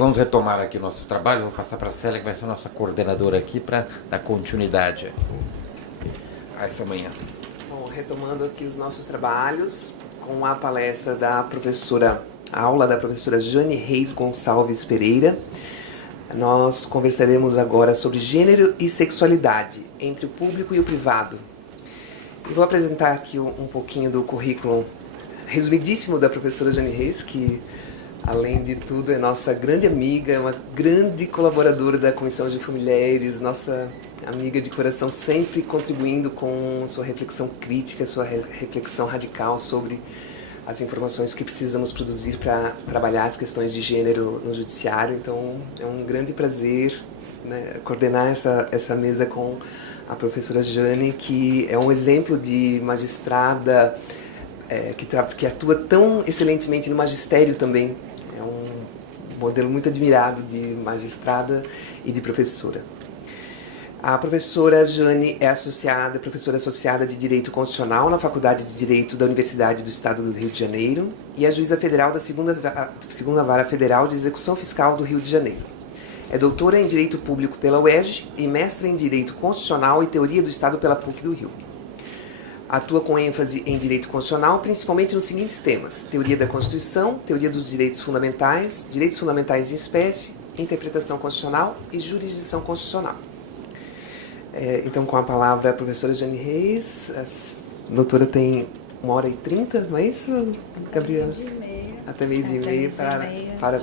vamos retomar aqui o nosso trabalho. Vou passar para a Célia, que vai ser a nossa coordenadora aqui, para dar continuidade a essa manhã. Bom, retomando aqui os nossos trabalhos, com a palestra da professora, a aula da professora Jane Reis Gonçalves Pereira, nós conversaremos agora sobre gênero e sexualidade, entre o público e o privado. E vou apresentar aqui um pouquinho do currículo resumidíssimo da professora Jane Reis, que, além de tudo, é nossa grande amiga, uma grande colaboradora da Comissão de Mulheres, nossa amiga de coração, sempre contribuindo com sua reflexão crítica, sua reflexão radical sobre as informações que precisamos produzir para trabalhar as questões de gênero no judiciário. Então, é um grande prazer, né, coordenar essa mesa com a professora Jane, que é um exemplo de magistrada que atua tão excelentemente no magistério também. É um modelo muito admirado de magistrada e de professora. A professora Jane é professora associada de Direito Constitucional na Faculdade de Direito da Universidade do Estado do Rio de Janeiro e é juíza federal da segunda Vara Federal de Execução Fiscal do Rio de Janeiro. É doutora em Direito Público pela UERJ e mestra em Direito Constitucional e Teoria do Estado pela PUC do Rio. Atua com ênfase em Direito Constitucional, principalmente nos seguintes temas: Teoria da Constituição, Teoria dos Direitos Fundamentais em espécie, Interpretação Constitucional e Jurisdição Constitucional. Então, com a palavra a professora Jane Reis, a doutora tem 1h30, não é isso, Gabriela? Até meio-dia e meia para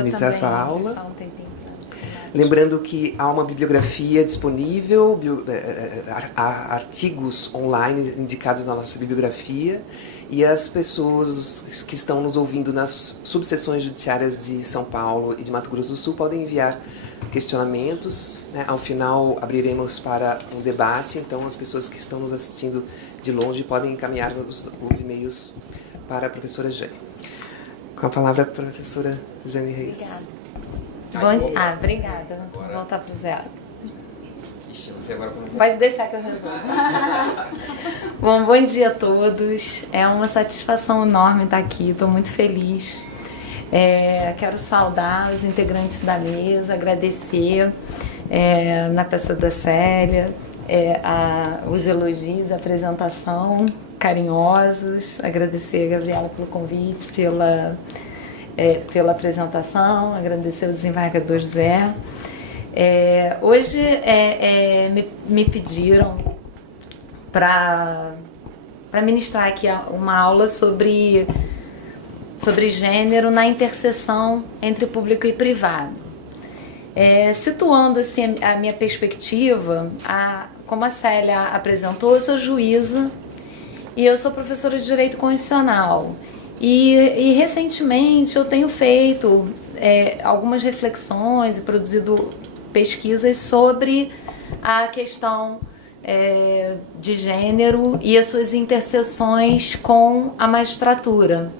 iniciar a sua aula. Lembrando que há uma bibliografia disponível, há artigos online indicados na nossa bibliografia, e as pessoas que estão nos ouvindo nas subseções judiciárias de São Paulo e de Mato Grosso do Sul podem enviar questionamentos, né? Ao final abriremos para um debate, então as pessoas que estão nos assistindo de longe podem encaminhar os e-mails para a professora Jane. Com a palavra a professora Jane Reis. Obrigada. Vou voltar para o zero. Ixi, não sei agora como vou. Pode deixar que eu resolvo. Bom dia a todos. É uma satisfação enorme estar aqui, estou muito feliz. Quero saudar os integrantes da mesa, agradecer na pessoa da Célia, os elogios, a apresentação carinhosos, agradecer a Gabriela pelo convite, pela apresentação, agradecer ao desembargador José. Hoje me pediram para ministrar aqui uma aula sobre gênero na interseção entre público e privado. Situando assim, a minha perspectiva, como a Célia apresentou, eu sou juíza e eu sou professora de Direito Constitucional. E recentemente eu tenho feito algumas reflexões e produzido pesquisas sobre a questão de gênero e as suas interseções com a magistratura.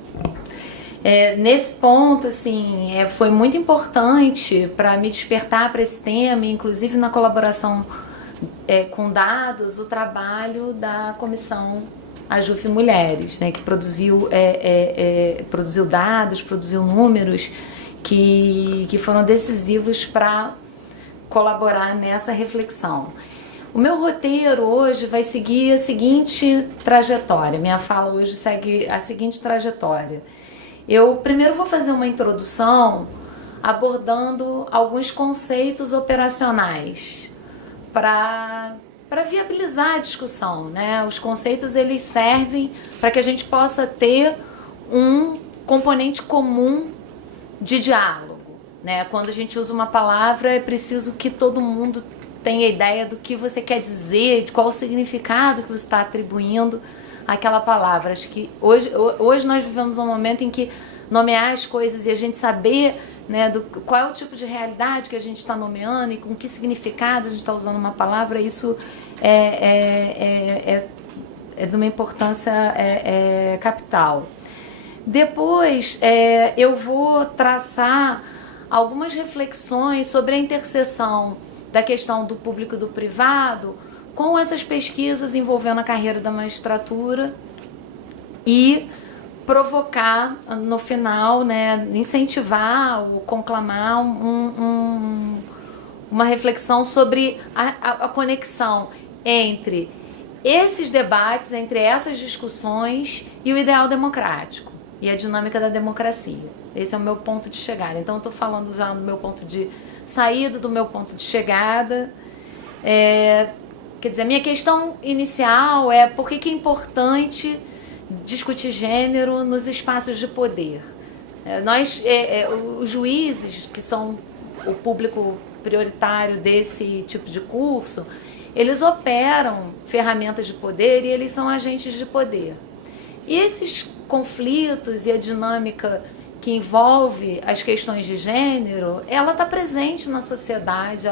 Nesse ponto, assim, foi muito importante para me despertar para esse tema, inclusive na colaboração com dados, o trabalho da Comissão AJUF Mulheres, né, que produziu dados, produziu números que foram decisivos para colaborar nessa reflexão. O meu roteiro hoje vai seguir a seguinte trajetória, minha fala hoje segue a seguinte trajetória. Eu primeiro vou fazer uma introdução abordando alguns conceitos operacionais para viabilizar a discussão, né? Os conceitos eles servem para que a gente possa ter um componente comum de diálogo, né? Quando a gente usa uma palavra é preciso que todo mundo tenha ideia do que você quer dizer, de qual o significado que você está atribuindo àquela palavra. Acho que hoje nós vivemos um momento em que nomear as coisas e a gente saber, né, qual é o tipo de realidade que a gente está nomeando e com que significado a gente está usando uma palavra, isso é de uma importância capital. Depois eu vou traçar algumas reflexões sobre a interseção da questão do público e do privado com essas pesquisas envolvendo a carreira da magistratura e provocar no final, né, incentivar ou conclamar uma reflexão sobre a conexão entre esses debates, entre essas discussões e o ideal democrático e a dinâmica da democracia. Esse é o meu ponto de chegada. Então, eu estou falando já do meu ponto de saída, do meu ponto de chegada. Quer dizer, a minha questão inicial é por que é importante discutir gênero nos espaços de poder. Os juízes, que são o público prioritário desse tipo de curso, eles operam ferramentas de poder e eles são agentes de poder. E esses conflitos e a dinâmica que envolve as questões de gênero, ela está presente na sociedade,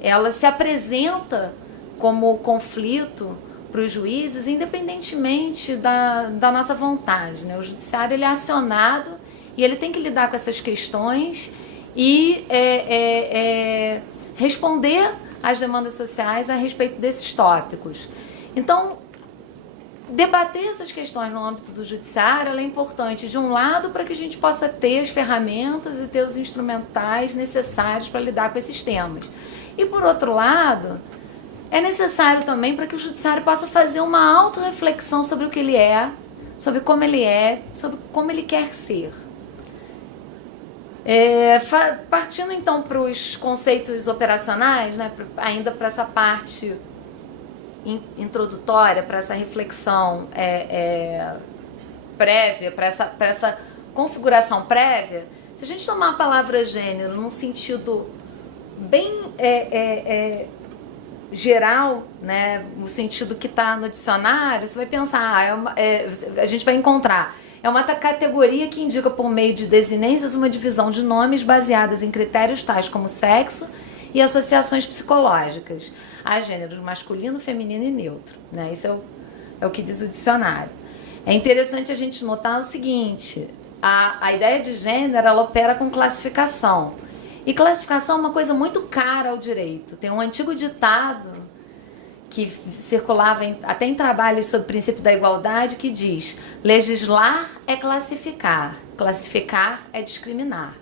ela se apresenta como conflito para os juízes, independentemente da nossa vontade, né? O judiciário, ele é acionado e ele tem que lidar com essas questões e responder às demandas sociais a respeito desses tópicos. Então, debater essas questões no âmbito do judiciário é importante, de um lado, para que a gente possa ter as ferramentas e ter os instrumentais necessários para lidar com esses temas. E, por outro lado, é necessário também para que o judiciário possa fazer uma autorreflexão sobre o que ele é, sobre como ele quer ser. Partindo então para os conceitos operacionais, né, ainda para essa parte introdutória, para essa reflexão prévia, para essa configuração prévia, se a gente tomar a palavra gênero num sentido bem geral, né, no sentido que está no dicionário, você vai pensar, a gente vai encontrar, é uma categoria que indica por meio de desinências uma divisão de nomes baseadas em critérios tais como sexo e associações psicológicas. Há gêneros masculino, feminino e neutro, né? Isso é o que diz o dicionário. É interessante a gente notar o seguinte, a ideia de gênero, ela opera com classificação. E classificação é uma coisa muito cara ao direito. Tem um antigo ditado que circulava até em trabalhos sobre o princípio da igualdade, que diz: legislar é classificar, classificar é discriminar.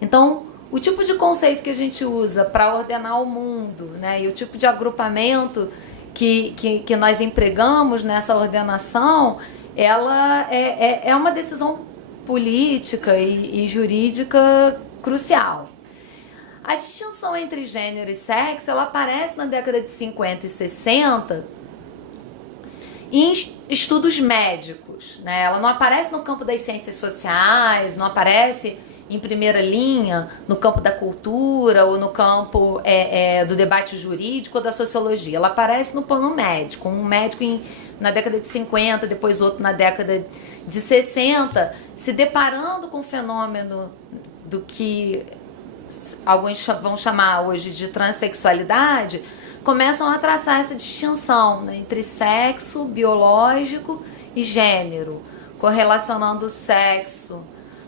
Então, o tipo de conceito que a gente usa para ordenar o mundo, né, e o tipo de agrupamento que nós empregamos nessa ordenação, ela é uma decisão política e jurídica crucial. A distinção entre gênero e sexo, ela aparece na década de 50 e 60 em estudos médicos, né? Ela não aparece no campo das ciências sociais, não aparece em primeira linha no campo da cultura ou no campo do debate jurídico ou da sociologia. Ela aparece no plano médico, um médico na década de 50, depois outro na década de 60, se deparando com o fenômeno do que alguns vão chamar hoje de transexualidade, começam a traçar essa distinção, né, entre sexo biológico e gênero, correlacionando o sexo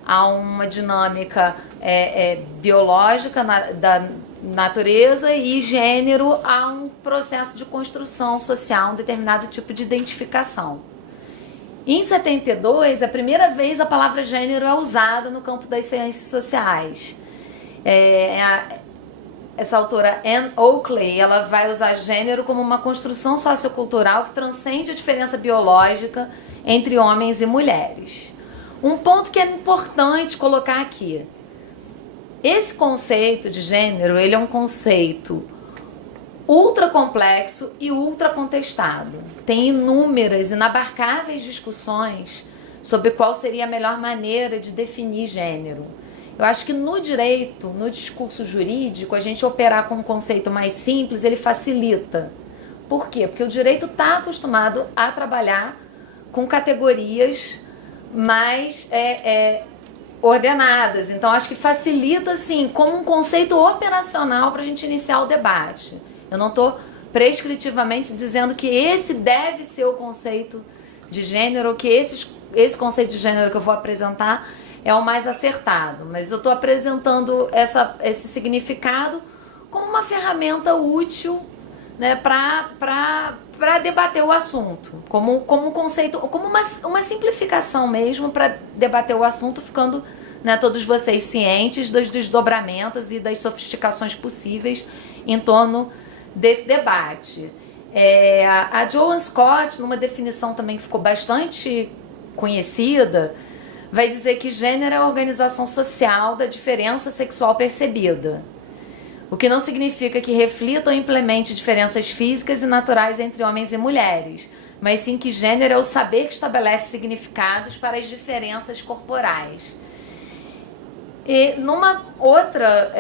a uma dinâmica biológica da natureza e gênero a um processo de construção social, um determinado tipo de identificação. Em 72, a primeira vez a palavra gênero é usada no campo das ciências sociais. Essa autora Anne Oakley, ela vai usar gênero como uma construção sociocultural que transcende a diferença biológica entre homens e mulheres. Um ponto que é importante colocar aqui: esse conceito de gênero, ele é um conceito ultra complexo e ultra contestado. Tem inúmeras, inabarcáveis discussões sobre qual seria a melhor maneira de definir gênero. Eu acho que no direito, no discurso jurídico, a gente operar com um conceito mais simples, ele facilita. Por quê? Porque o direito está acostumado a trabalhar com categorias mais ordenadas. Então, acho que facilita, sim, como um conceito operacional para a gente iniciar o debate. Eu não estou prescritivamente dizendo que esse deve ser o conceito de gênero, ou que esse conceito de gênero que eu vou apresentar é o mais acertado, mas eu estou apresentando esse significado como uma ferramenta útil, né, para para debater o assunto, como um conceito, como uma simplificação mesmo para debater o assunto, ficando, né, todos vocês cientes dos desdobramentos e das sofisticações possíveis em torno desse debate. A Joan Scott, numa definição também que ficou bastante conhecida, vai dizer que gênero é a organização social da diferença sexual percebida, o que não significa que reflita ou implemente diferenças físicas e naturais entre homens e mulheres, mas sim que gênero é o saber que estabelece significados para as diferenças corporais. E numa outra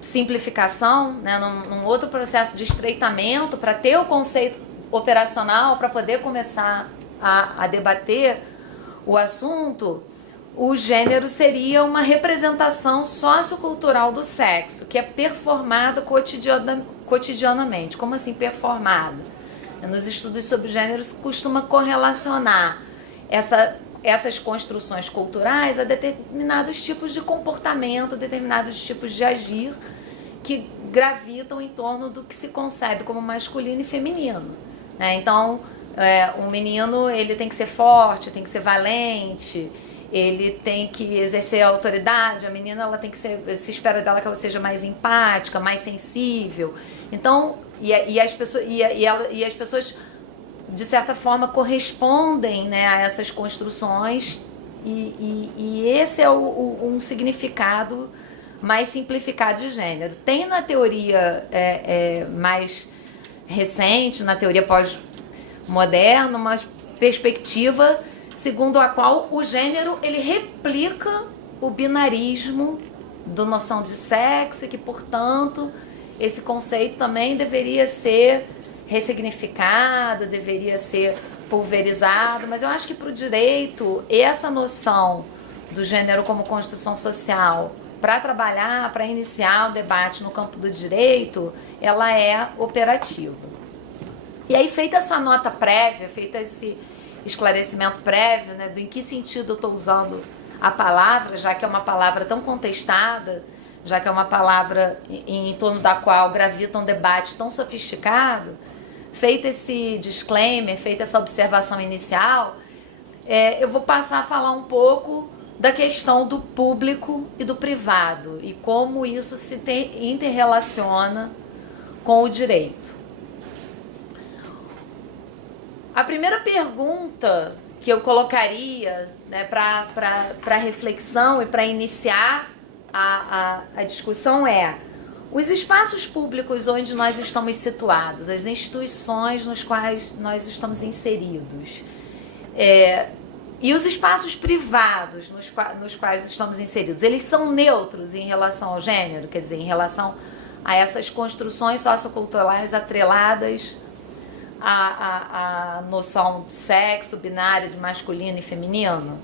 simplificação, né, num outro processo de estreitamento, para ter o conceito operacional, para poder começar a debater o assunto, o gênero seria uma representação sociocultural do sexo, que é performada cotidianamente. Como assim performada? Nos estudos sobre gênero se costuma correlacionar essas construções culturais a determinados tipos de comportamento, determinados tipos de agir que gravitam em torno do que se concebe como masculino e feminino, né? Então, o menino, ele tem que ser forte, tem que ser valente, ele tem que exercer a autoridade. A menina, ela tem que ser, se espera dela que ela seja mais empática, mais sensível. Então, as pessoas de certa forma correspondem, né, a essas construções, e esse é um significado mais simplificado de gênero. Tem na teoria mais recente, na teoria pós-moderna, uma perspectiva segundo a qual o gênero, ele replica o binarismo da noção de sexo, e que, portanto, esse conceito também deveria ser ressignificado, deveria ser pulverizado. Mas eu acho que para o direito, essa noção do gênero como construção social, para trabalhar, para iniciar o debate no campo do direito, ela é operativa. E aí, feita essa nota prévia, feita esse esclarecimento prévio, né, do em que sentido eu estou usando a palavra, já que é uma palavra tão contestada, já que é uma palavra em torno da qual gravita um debate tão sofisticado, feito esse disclaimer, feita essa observação inicial, eu vou passar a falar um pouco da questão do público e do privado e como isso se interrelaciona com o direito. A primeira pergunta que eu colocaria, né, para reflexão e para iniciar a discussão é: os espaços públicos onde nós estamos situados, as instituições nos quais nós estamos inseridos, e os espaços privados nos quais estamos inseridos, eles são neutros em relação ao gênero? Quer dizer, em relação a essas construções socioculturais atreladas a noção de sexo binário, de masculino e feminino?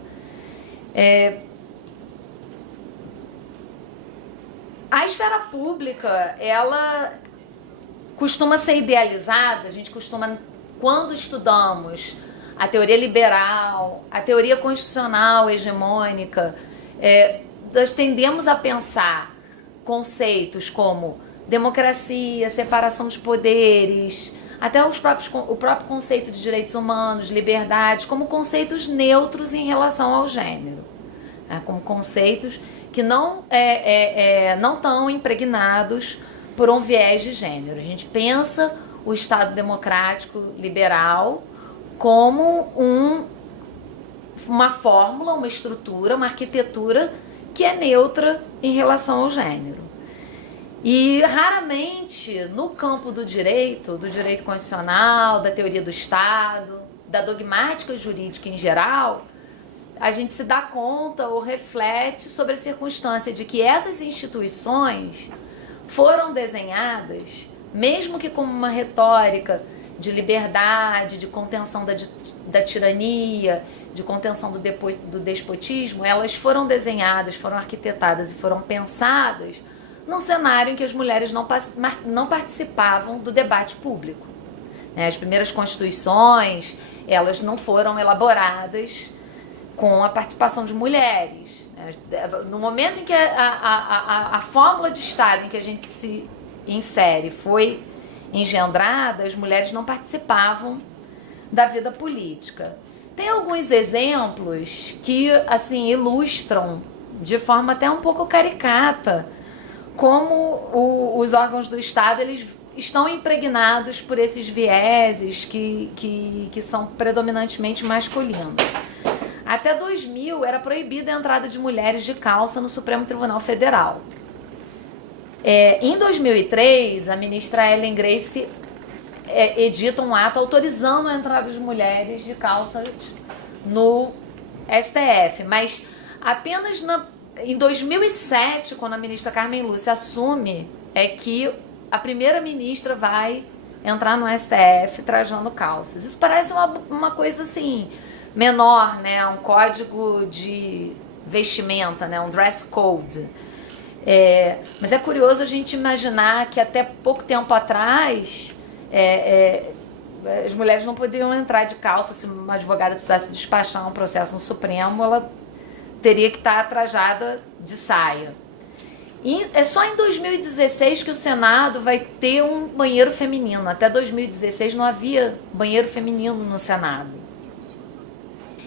A esfera pública, ela costuma ser idealizada, a gente costuma, quando estudamos a teoria liberal, a teoria constitucional hegemônica, nós tendemos a pensar conceitos como democracia, separação dos poderes, até o próprio conceito de direitos humanos, liberdade, como conceitos neutros em relação ao gênero, né? Como conceitos que não estão impregnados por um viés de gênero. A gente pensa o Estado democrático liberal como uma fórmula, uma estrutura, uma arquitetura que é neutra em relação ao gênero. E raramente no campo do direito constitucional, da teoria do Estado, da dogmática jurídica em geral, a gente se dá conta ou reflete sobre a circunstância de que essas instituições foram desenhadas, mesmo que como uma retórica de liberdade, de contenção da tirania, de contenção do despotismo, elas foram desenhadas, foram arquitetadas e foram pensadas num cenário em que as mulheres não participavam do debate público. As primeiras constituições, elas não foram elaboradas com a participação de mulheres. No momento em que a fórmula de Estado em que a gente se insere foi engendrada, as mulheres não participavam da vida política. Tem alguns exemplos que, assim, ilustram de forma até um pouco caricata como os órgãos do Estado, eles estão impregnados por esses vieses que são predominantemente masculinos. Até 2000 era proibida a entrada de mulheres de calça no Supremo Tribunal Federal. Em 2003, a ministra Ellen Grace edita um ato autorizando a entrada de mulheres de calças no STF, mas apenas em 2007, quando a ministra Carmen Lúcia assume, é que a primeira ministra vai entrar no STF trajando calças. Isso parece uma coisa assim, menor, né? Um código de vestimenta, né? Um dress code. Mas é curioso a gente imaginar que até pouco tempo atrás as mulheres não podiam entrar de calça. Se uma advogada precisasse despachar um processo no Supremo, ela teria que estar trajada de saia. E é só em 2016 que o Senado vai ter um banheiro feminino. Até 2016 não havia banheiro feminino no Senado.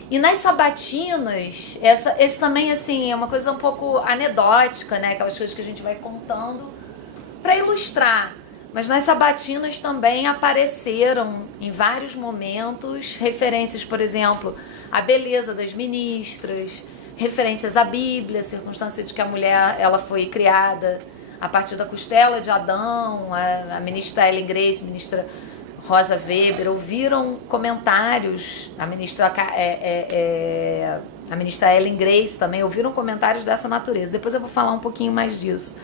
E nas sabatinas, esse também assim, é uma coisa um pouco anedótica, né? Aquelas coisas que a gente vai contando para ilustrar. Mas nas sabatinas também apareceram em vários momentos referências, por exemplo, à beleza das ministras, referências à Bíblia, a circunstância de que a mulher ela foi criada a partir da costela de Adão. A ministra Ellen Grace, a ministra Rosa Weber, ouviram comentários, a ministra Ellen Grace também ouviram comentários dessa natureza. Depois eu vou falar um pouquinho mais disso,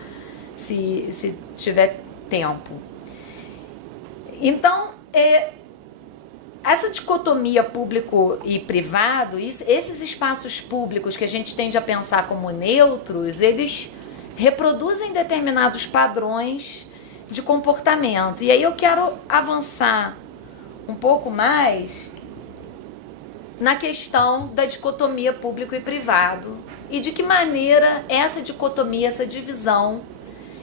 se tiver tempo. Então, essa dicotomia público e privado, esses espaços públicos que a gente tende a pensar como neutros, eles reproduzem determinados padrões de comportamento. E aí eu quero avançar um pouco mais na questão da dicotomia público e privado e de que maneira essa dicotomia, essa divisão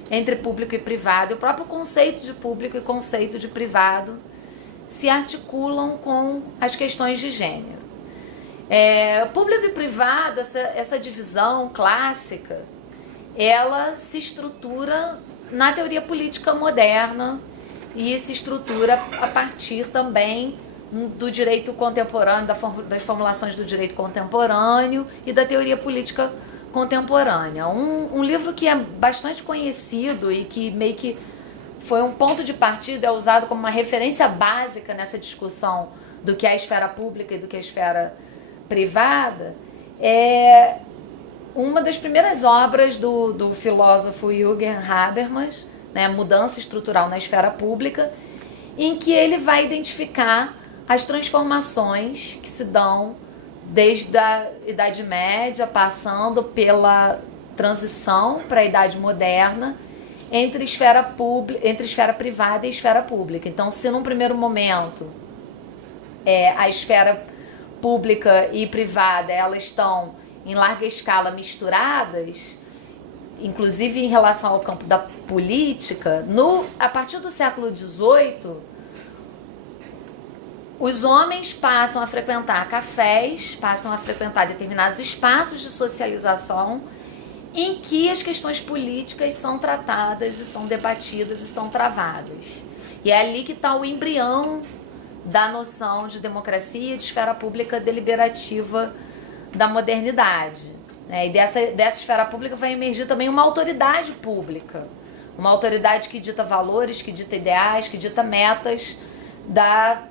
entre público e privado, o próprio conceito de público e conceito de privado se articulam com as questões de gênero. Público e privado, essa divisão clássica, ela se estrutura na teoria política moderna e se estrutura a partir também do direito contemporâneo, das formulações do direito contemporâneo e da teoria política contemporânea. Um livro que é bastante conhecido e que meio que foi um ponto de partida, é usado como uma referência básica nessa discussão do que é a esfera pública e do que é a esfera privada, é uma das primeiras obras do filósofo Jürgen Habermas, né, Mudança Estrutural na Esfera Pública, em que ele vai identificar as transformações que se dão desde a Idade Média, passando pela transição para a Idade Moderna, entre esfera privada e esfera pública. Então, se num primeiro momento a esfera pública e privada elas estão em larga escala misturadas, inclusive em relação ao campo da política, a partir do século XVIII, os homens passam a frequentar cafés, passam a frequentar determinados espaços de socialização em que as questões políticas são tratadas e são debatidas e são travadas. E é ali que está o embrião da noção de democracia e de esfera pública deliberativa da modernidade. E dessa esfera pública vai emergir também uma autoridade pública, uma autoridade que dita valores, que dita ideais, que dita metas da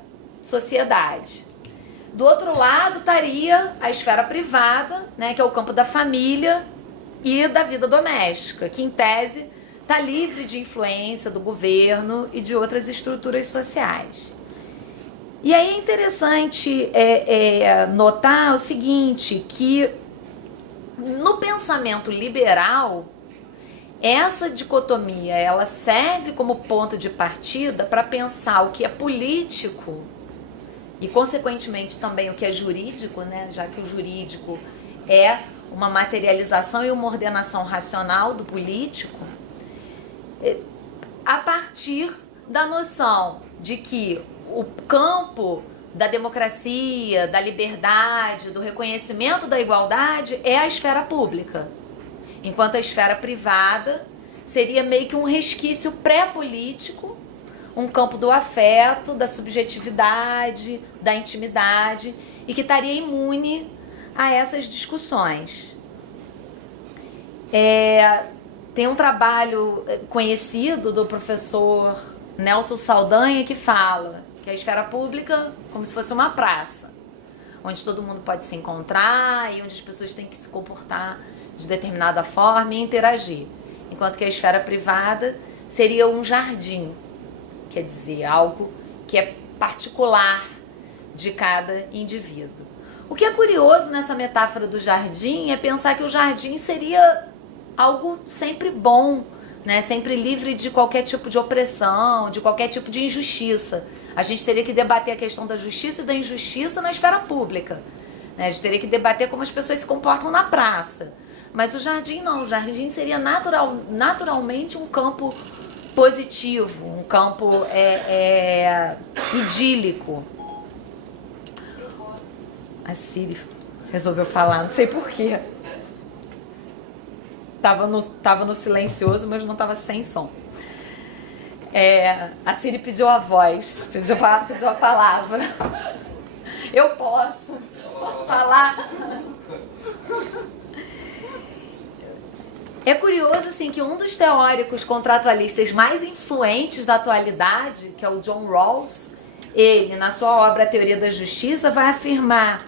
sociedade. Do outro lado estaria a esfera privada, que é o campo da família e da vida doméstica, que em tese está livre de influência do governo e de outras estruturas sociais. E aí é interessante notar o seguinte, que no pensamento liberal, essa dicotomia ela serve como ponto de partida para pensar o que é político e, consequentemente, também o que é jurídico, já que o jurídico é uma materialização e uma ordenação racional do político, a partir da noção de que o campo da democracia, da liberdade, do reconhecimento da igualdade é a esfera pública, enquanto a esfera privada seria meio que um resquício pré-político, um campo do afeto, da subjetividade, da intimidade, e que estaria imune a essas discussões. Tem um trabalho conhecido do professor Nelson Saldanha que fala que a esfera pública é como se fosse uma praça, onde todo mundo pode se encontrar e onde as pessoas têm que se comportar de determinada forma e interagir. Enquanto que a esfera privada seria um jardim, quer dizer, algo que é particular de cada indivíduo. O que é curioso nessa metáfora do jardim é pensar que o jardim seria algo sempre bom, né? Sempre livre de qualquer tipo de opressão, de qualquer tipo de injustiça. A gente teria que debater a questão da justiça e da injustiça na esfera pública, né? A gente teria que debater como as pessoas se comportam na praça. Mas o jardim não, o jardim seria naturalmente um campo positivo, um campo idílico. A Siri resolveu falar, não sei porquê. Tava no silencioso, mas não tava sem som. A Siri pediu a voz, pediu a palavra. Eu posso falar. É curioso assim, que um dos teóricos contratualistas mais influentes da atualidade, que é o John Rawls, ele, na sua obra A Teoria da Justiça, vai afirmar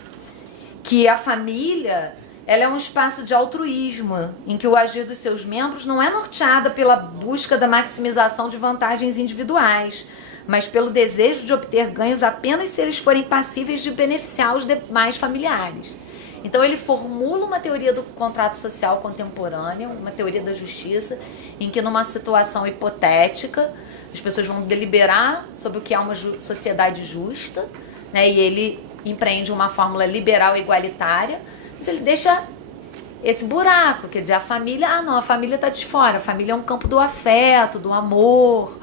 que a família ela é um espaço de altruísmo, em que o agir dos seus membros não é norteada pela busca da maximização de vantagens individuais, mas pelo desejo de obter ganhos apenas se eles forem passíveis de beneficiar os demais familiares. Então ele formula uma teoria do contrato social contemporâneo, uma teoria da justiça, em que numa situação hipotética as pessoas vão deliberar sobre o que é uma sociedade justa, né? E ele empreende uma fórmula liberal e igualitária, mas ele deixa esse buraco, quer dizer, a família, a família está de fora, a família é um campo do afeto, do amor,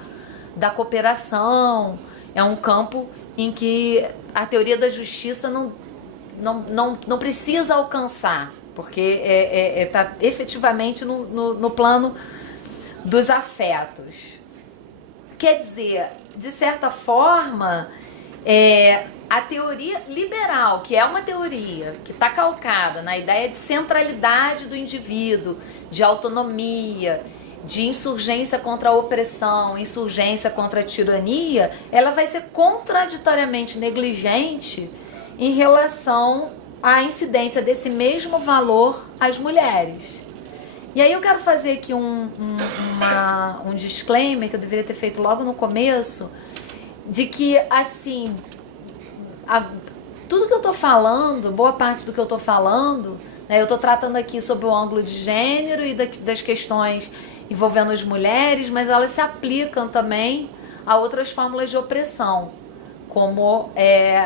da cooperação, é um campo em que a teoria da justiça não precisa alcançar, porque está efetivamente no plano dos afetos. Quer dizer, de certa forma, a teoria liberal, que é uma teoria que está calcada na ideia de centralidade do indivíduo, de autonomia, de insurgência contra a opressão, insurgência contra a tirania, ela vai ser contraditoriamente negligente em relação à incidência desse mesmo valor às mulheres. E aí eu quero fazer aqui um disclaimer que eu deveria ter feito logo no começo, de que, assim, tudo que eu estou falando, boa parte do que eu estou falando, né, eu estou tratando aqui sob o ângulo de gênero e das questões envolvendo as mulheres, mas elas se aplicam também a outras fórmulas de opressão, como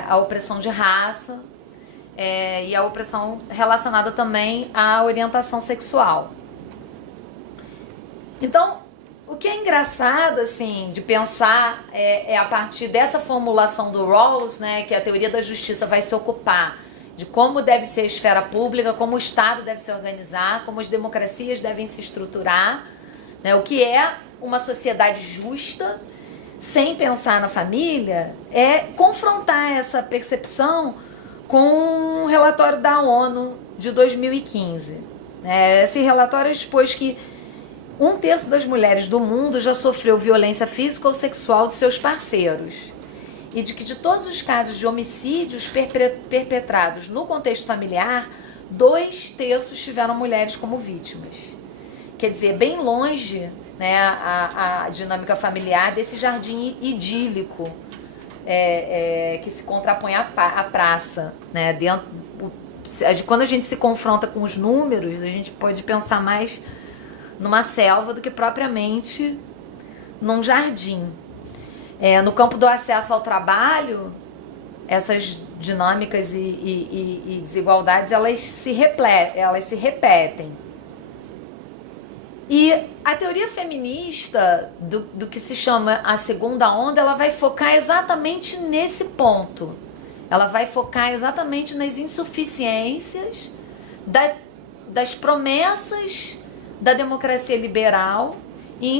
a opressão de raça e a opressão relacionada também à orientação sexual. Então, o que é engraçado, assim, de pensar é a partir dessa formulação do Rawls, né, que a teoria da justiça vai se ocupar de como deve ser a esfera pública, como o Estado deve se organizar, como as democracias devem se estruturar, né, o que é uma sociedade justa, sem pensar na família, é confrontar essa percepção com um relatório da ONU de 2015. Esse relatório expôs que 1/3 das mulheres do mundo já sofreu violência física ou sexual de seus parceiros. E de que de todos os casos de homicídios perpetrados no contexto familiar, 2/3 tiveram mulheres como vítimas. Quer dizer, bem longe, né, a dinâmica familiar desse jardim idílico que se contrapõe à praça. Né? Quando a gente se confronta com os números, a gente pode pensar mais numa selva do que propriamente num jardim. No campo do acesso ao trabalho, essas dinâmicas e desigualdades elas se repetem. E a teoria feminista, do que se chama a segunda onda, ela vai focar exatamente nesse ponto. Ela vai focar exatamente nas insuficiências das promessas da democracia liberal e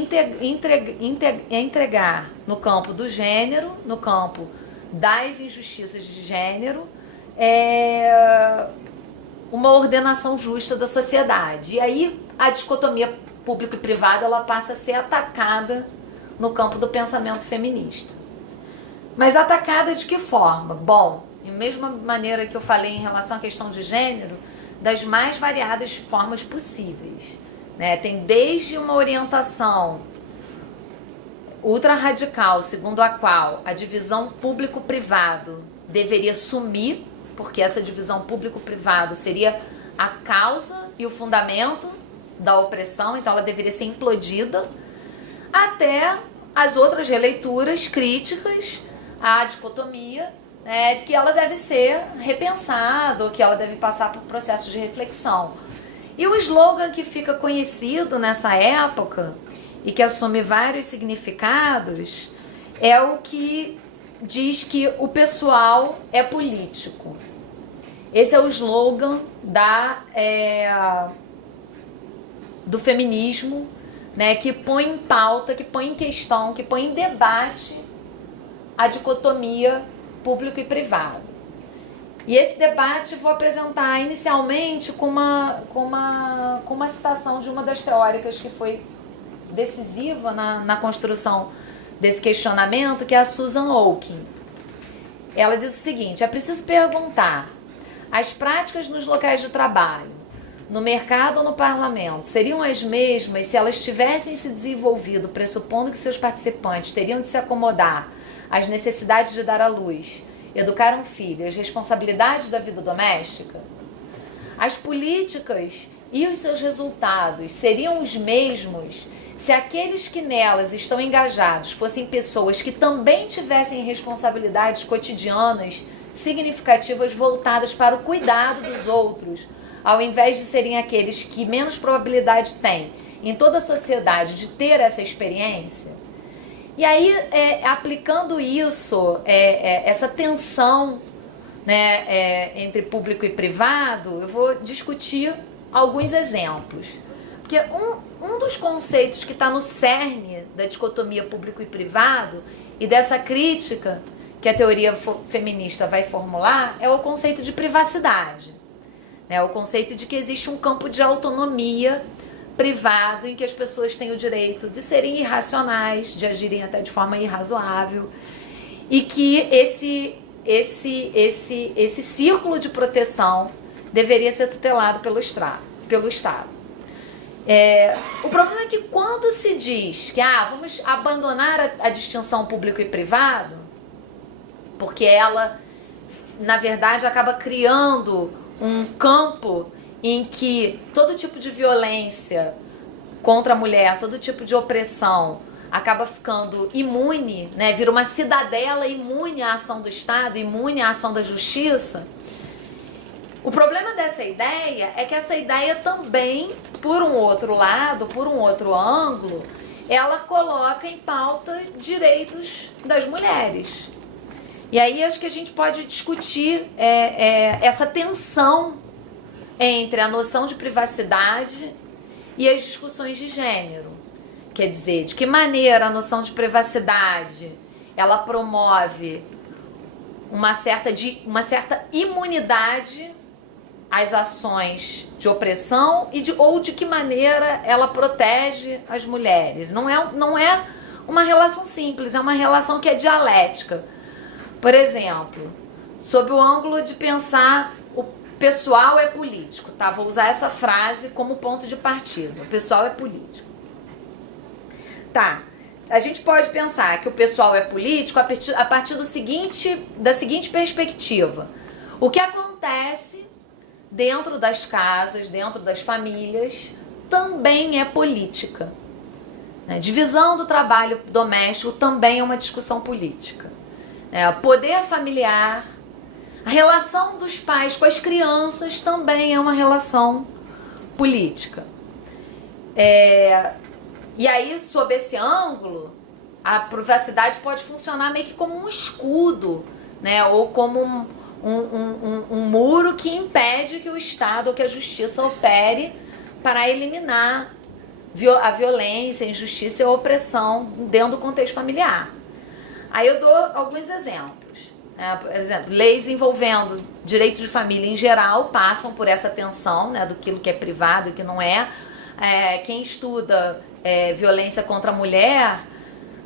entregar no campo do gênero, no campo das injustiças de gênero, uma ordenação justa da sociedade. E aí a dicotomia público e privado ela passa a ser atacada no campo do pensamento feminista. Mas atacada de que forma? Bom, da mesma maneira que eu falei em relação à questão de gênero, das mais variadas formas possíveis, né? Tem desde uma orientação ultra-radical, segundo a qual a divisão público-privado deveria sumir, porque essa divisão público-privado seria a causa e o fundamento da opressão, então ela deveria ser implodida, até as outras releituras críticas à dicotomia, que ela deve ser repensada, ou que ela deve passar por processos de reflexão. E o slogan que fica conhecido nessa época, e que assume vários significados, é o que diz que o pessoal é político. Esse é o slogan do feminismo, né, que põe em pauta, que põe em questão, que põe em debate a dicotomia público e privado. E esse debate vou apresentar inicialmente com uma citação de uma das teóricas que foi decisiva na construção desse questionamento, que é a Susan Okin. Ela diz o seguinte: é preciso perguntar, as práticas nos locais de trabalho, no mercado ou no parlamento, seriam as mesmas se elas tivessem se desenvolvido pressupondo que seus participantes teriam de se acomodar às necessidades de dar à luz, educar um filho, as responsabilidades da vida doméstica? As políticas e os seus resultados seriam os mesmos se aqueles que nelas estão engajados fossem pessoas que também tivessem responsabilidades cotidianas significativas voltadas para o cuidado dos outros, ao invés de serem aqueles que menos probabilidade têm em toda a sociedade de ter essa experiência? E aí, aplicando isso, essa tensão, né, entre público e privado, eu vou discutir alguns exemplos. Porque um dos conceitos que está no cerne da dicotomia público e privado e dessa crítica que a teoria feminista vai formular é o conceito de privacidade. Né? O conceito de que existe um campo de autonomia privado em que as pessoas têm o direito de serem irracionais, de agirem até de forma irrazoável, e que esse círculo de proteção deveria ser tutelado pelo Estado. O problema é que quando se diz que vamos abandonar a distinção público e privado, porque ela, na verdade, acaba criando um campo em que todo tipo de violência contra a mulher, todo tipo de opressão acaba ficando imune, né? Vira uma cidadela imune à ação do Estado, imune à ação da justiça. O problema dessa ideia é que essa ideia também, por um outro lado, por um outro ângulo, ela coloca em pauta direitos das mulheres. E aí acho que a gente pode discutir essa tensão entre a noção de privacidade e as discussões de gênero. Quer dizer, de que maneira a noção de privacidade ela promove uma certa imunidade às ações de opressão ou de que maneira ela protege as mulheres. Não é uma relação simples, é uma relação que é dialética. Por exemplo, sob o ângulo de pensar o pessoal é político, tá? Vou usar essa frase como ponto de partida. O pessoal é político. Tá. A gente pode pensar que o pessoal é político a partir da seguinte perspectiva. O que acontece dentro das casas, dentro das famílias, também é política. Né? Divisão do trabalho doméstico também é uma discussão política. Poder familiar, a relação dos pais com as crianças também é uma relação política. E aí, sob esse ângulo, a privacidade pode funcionar meio que como um escudo, né? Ou como um muro que impede que o Estado ou que a justiça opere para eliminar a violência, a injustiça e a opressão dentro do contexto familiar. Aí eu dou alguns exemplos. Por exemplo, leis envolvendo direitos de família em geral passam por essa tensão, né, do que é privado e que não é. Quem estuda violência contra a mulher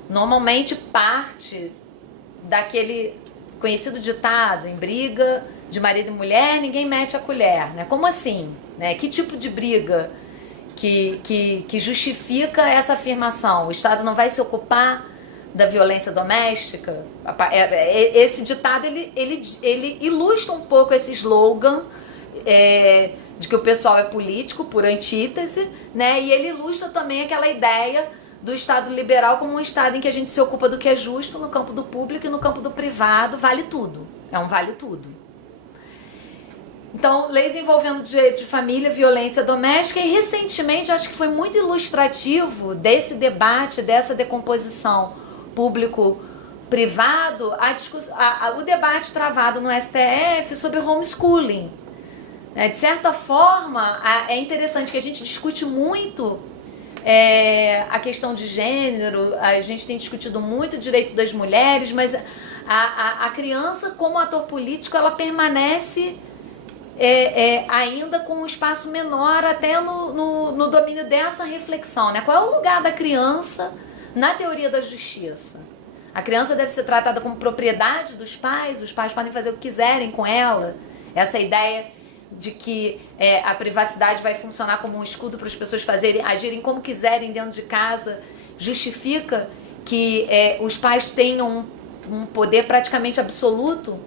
normalmente parte daquele conhecido ditado: em briga de marido e mulher ninguém mete a colher, né? Como assim? Né? Que tipo de briga que justifica essa afirmação? O Estado não vai se ocupar da violência doméstica? Esse ditado ele ilustra um pouco esse slogan de que o pessoal é político por antítese, né? E ele ilustra também aquela ideia do Estado liberal como um Estado em que a gente se ocupa do que é justo no campo do público e no campo do privado vale tudo. É um vale tudo. Então, leis envolvendo direito de família, violência doméstica, e recentemente acho que foi muito ilustrativo desse debate, dessa decomposição público-privado, o debate travado no STF sobre homeschooling. De certa forma, é interessante que a gente discute muito a questão de gênero, a gente tem discutido muito o direito das mulheres, mas a criança, como ator político, ela permanece ainda com um espaço menor até no domínio dessa reflexão, né? Qual é o lugar da criança na teoria da justiça? A criança deve ser tratada como propriedade dos pais, os pais podem fazer o que quiserem com ela. Essa ideia de que a privacidade vai funcionar como um escudo para as pessoas agirem como quiserem dentro de casa, justifica que os pais tenham um poder praticamente absoluto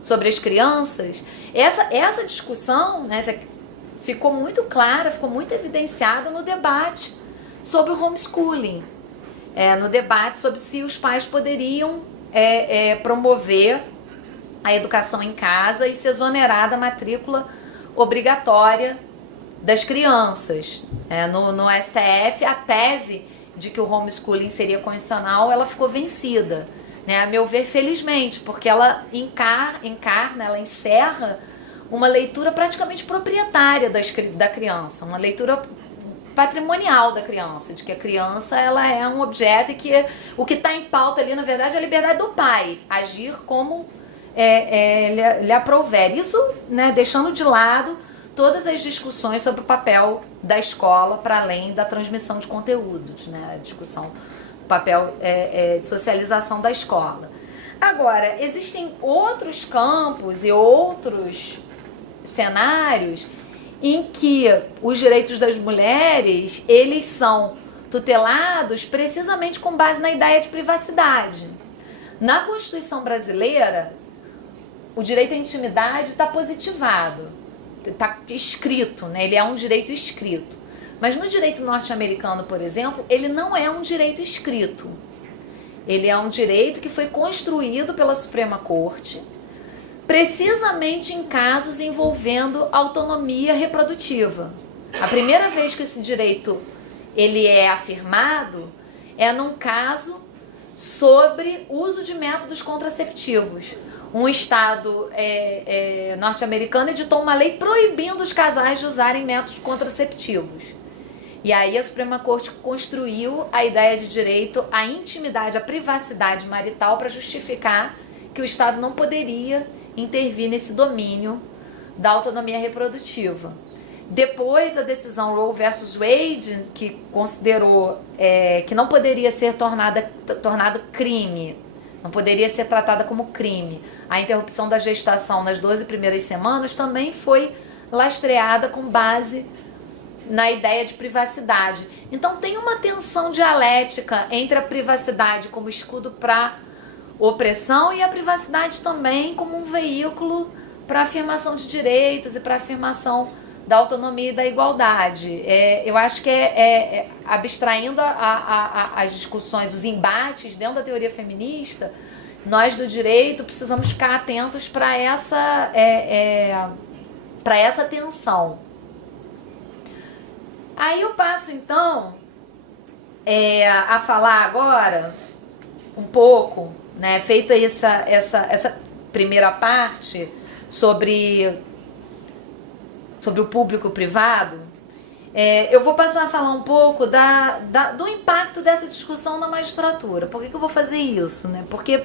sobre as crianças. Essa discussão, né, ficou muito clara, ficou muito evidenciada no debate sobre o homeschooling, no debate sobre se os pais poderiam promover a educação em casa e se exonerar da matrícula obrigatória das crianças. No STF, a tese de que o homeschooling seria constitucional, ela ficou vencida, né? A meu ver, felizmente, porque ela encarna, ela encerra uma leitura praticamente proprietária da criança, uma leitura patrimonial da criança, de que a criança ela é um objeto e que o que está em pauta ali, na verdade, é a liberdade do pai, agir como lhe aprouver. Isso, né, deixando de lado todas as discussões sobre o papel da escola para além da transmissão de conteúdos, né, a discussão do papel de socialização da escola. Agora, existem outros campos e outros cenários em que os direitos das mulheres, eles são tutelados precisamente com base na ideia de privacidade. Na Constituição brasileira, o direito à intimidade está positivado, está escrito, né? Ele é um direito escrito. Mas no direito norte-americano, por exemplo, ele não é um direito escrito. Ele é um direito que foi construído pela Suprema Corte, precisamente em casos envolvendo autonomia reprodutiva. A primeira vez que esse direito ele é afirmado é num caso sobre uso de métodos contraceptivos. Um estado norte-americano editou uma lei proibindo os casais de usarem métodos contraceptivos. E aí a Suprema Corte construiu a ideia de direito à intimidade, à privacidade marital para justificar que o Estado não poderia intervir nesse domínio da autonomia reprodutiva. Depois, a decisão Roe versus Wade, que considerou que não poderia ser tornado crime, não poderia ser tratada como crime, a interrupção da gestação nas 12 primeiras semanas, também foi lastreada com base na ideia de privacidade. Então tem uma tensão dialética entre a privacidade como escudo para opressão e a privacidade também como um veículo para afirmação de direitos e para afirmação da autonomia e da igualdade. Eu acho que abstraindo as discussões, os embates dentro da teoria feminista, nós do direito precisamos ficar atentos para essa tensão. Aí eu passo, então, a falar agora um pouco, né, feita essa primeira parte sobre o público privado, eu vou passar a falar um pouco do impacto dessa discussão na magistratura. Por que eu vou fazer isso? Né? Porque,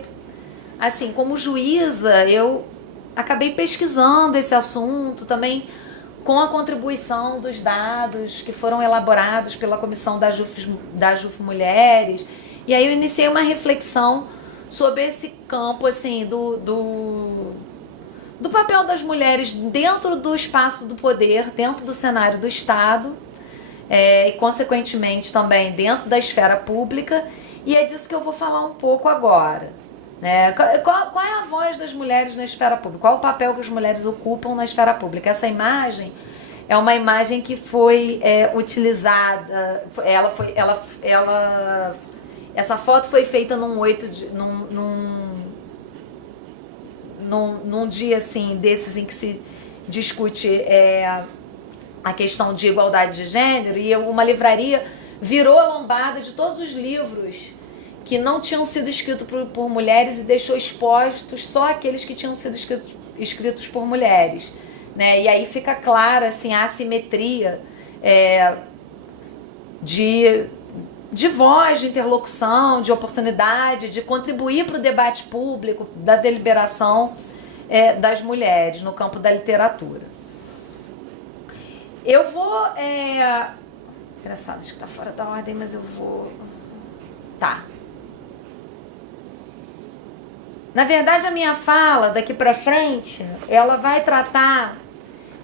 assim, como juíza, eu acabei pesquisando esse assunto também com a contribuição dos dados que foram elaborados pela comissão da JUF Mulheres. E aí eu iniciei uma reflexão sobre esse campo, assim, do papel das mulheres dentro do espaço do poder, dentro do cenário do Estado, e consequentemente também dentro da esfera pública, e é disso que eu vou falar um pouco agora. Né? Qual é a voz das mulheres na esfera pública? Qual é o papel que as mulheres ocupam na esfera pública? Essa imagem é uma imagem que foi utilizada, essa foto foi feita num dia assim, desses em que se discute a questão de igualdade de gênero, e uma livraria virou a lombada de todos os livros que não tinham sido escritos por mulheres e deixou expostos só aqueles que tinham sido escritos por mulheres. Né? E aí fica clara assim, a assimetria de voz, de interlocução, de oportunidade, de contribuir para o debate público, da deliberação das mulheres no campo da literatura. Eu vou... Engraçado, acho que está fora da ordem, mas eu vou... Tá. Na verdade, a minha fala, daqui para frente, ela vai tratar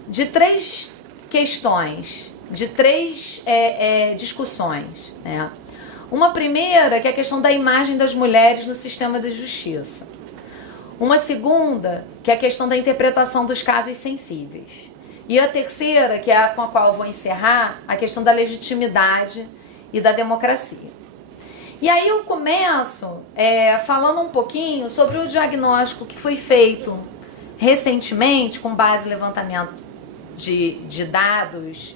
de 3 questões, de 3 discussões. Né? Uma primeira, que é a questão da imagem das mulheres no sistema de justiça. Uma segunda, que é a questão da interpretação dos casos sensíveis. E a terceira, que é a com a qual eu vou encerrar, a questão da legitimidade e da democracia. E aí eu começo falando um pouquinho sobre o diagnóstico que foi feito recentemente, com base em levantamento de dados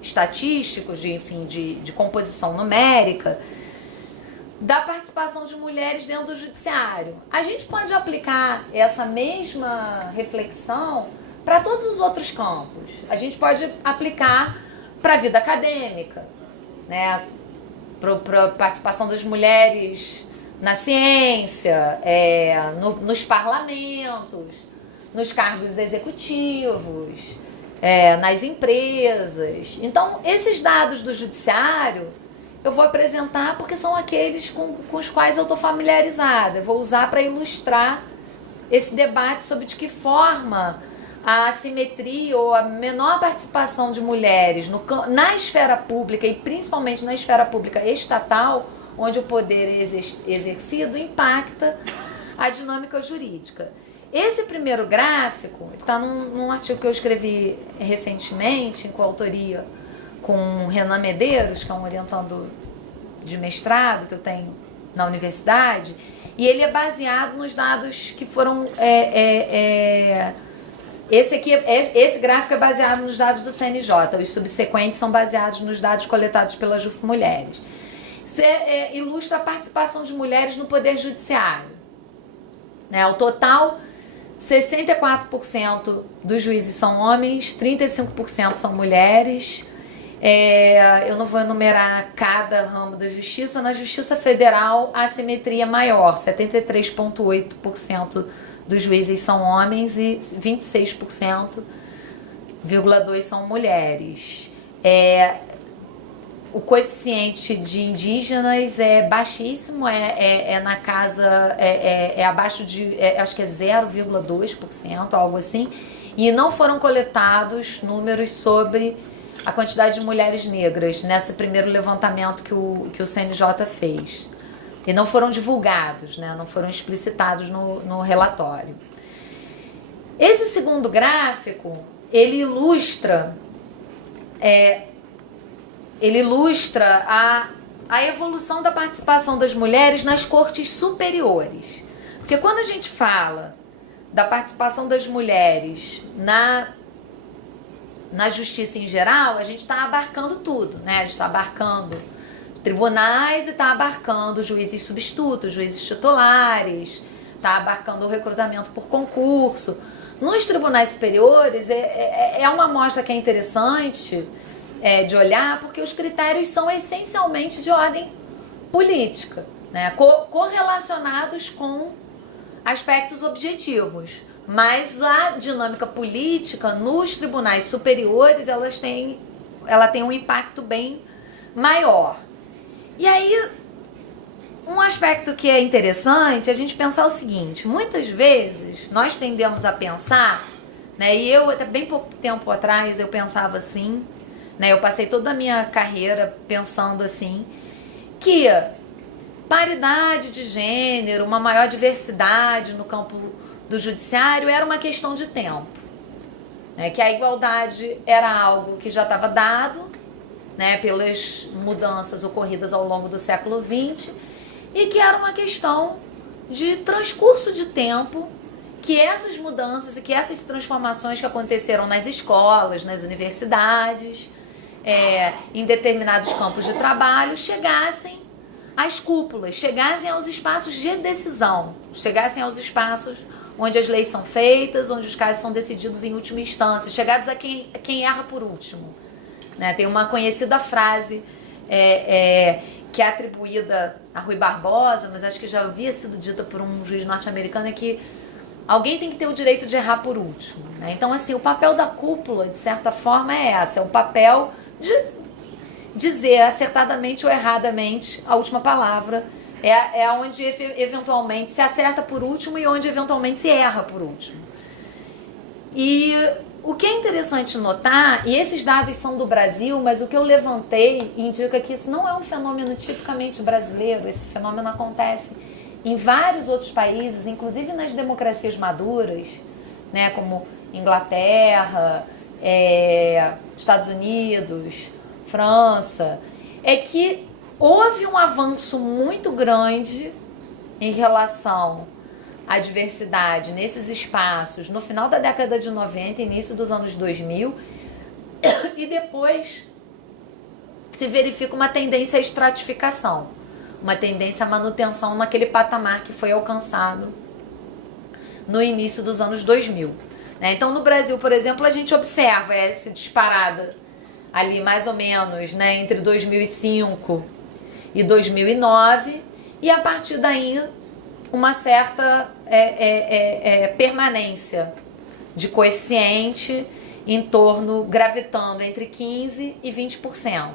estatísticos, de composição numérica, da participação de mulheres dentro do judiciário. A gente pode aplicar essa mesma reflexão para todos os outros campos. A gente pode aplicar para a vida acadêmica, né? Para a participação das mulheres na ciência, nos parlamentos, nos cargos executivos, nas empresas. Então, esses dados do judiciário eu vou apresentar porque são aqueles com os quais eu estou familiarizada. Eu vou usar para ilustrar esse debate sobre de que forma a assimetria ou a menor participação de mulheres na esfera pública, e principalmente na esfera pública estatal, onde o poder é exercido, impacta a dinâmica jurídica. Esse primeiro gráfico está num artigo que eu escrevi recentemente, em coautoria com Renan Medeiros, que é um orientando de mestrado que eu tenho na universidade, e ele é baseado nos dados que foram... Esse gráfico é baseado nos dados do CNJ, os subsequentes são baseados nos dados coletados pela JUF Mulheres. Isso ilustra a participação de mulheres no Poder Judiciário. Né? Ao total, 64% dos juízes são homens, 35% são mulheres. Eu não vou enumerar cada ramo da justiça. Na Justiça Federal, a assimetria é maior, 73,8% dos juízes são homens e 26,2% são mulheres. O coeficiente de indígenas é baixíssimo, na casa, abaixo de, acho que é 0,2%, algo assim, e não foram coletados números sobre a quantidade de mulheres negras nesse primeiro levantamento que o CNJ fez. E não foram divulgados, né? Não foram explicitados no relatório. Esse segundo gráfico, ele ilustra a evolução da participação das mulheres nas cortes superiores. Porque quando a gente fala da participação das mulheres na justiça em geral, a gente está abarcando tudo, né? A gente está abarcando tribunais e está abarcando juízes substitutos, juízes titulares, está abarcando o recrutamento por concurso. Nos tribunais superiores é uma amostra que é interessante de olhar, porque os critérios são essencialmente de ordem política, né? Correlacionados com aspectos objetivos. Mas a dinâmica política nos tribunais superiores ela tem um impacto bem maior. E aí, um aspecto que é interessante é a gente pensar o seguinte: muitas vezes nós tendemos a pensar, né, e eu até bem pouco tempo atrás eu pensava assim, né, eu passei toda a minha carreira pensando assim, que paridade de gênero, uma maior diversidade no campo do judiciário era uma questão de tempo, né, que a igualdade era algo que já estava dado, né, pelas mudanças ocorridas ao longo do século XX, e que era uma questão de transcurso de tempo, que essas mudanças e que essas transformações que aconteceram nas escolas, nas universidades, em determinados campos de trabalho, chegassem às cúpulas, chegassem aos espaços de decisão, chegassem aos espaços onde as leis são feitas, onde os casos são decididos em última instância, chegados a quem erra por último. Né? Tem uma conhecida frase que é atribuída a Rui Barbosa, mas acho que já havia sido dita por um juiz norte-americano, é que alguém tem que ter o direito de errar por último. Né? Então, assim, o papel da cúpula, de certa forma, é o papel de dizer acertadamente ou erradamente a última palavra, é onde eventualmente se acerta por último e onde eventualmente se erra por último. E o que é interessante notar, e esses dados são do Brasil, mas o que eu levantei indica que isso não é um fenômeno tipicamente brasileiro. Esse fenômeno acontece em vários outros países, inclusive nas democracias maduras, né, como Inglaterra, Estados Unidos, França, é que houve um avanço muito grande em relação à diversidade nesses espaços no final da década de 90, início dos anos 2000, e depois se verifica uma tendência à estratificação, uma tendência à manutenção naquele patamar que foi alcançado no início dos anos 2000. Né? Então, no Brasil, por exemplo, a gente observa essa disparada ali mais ou menos, né, entre 2005 e 2009, e a partir daí uma certa permanência de coeficiente em torno, gravitando entre 15% e 20%,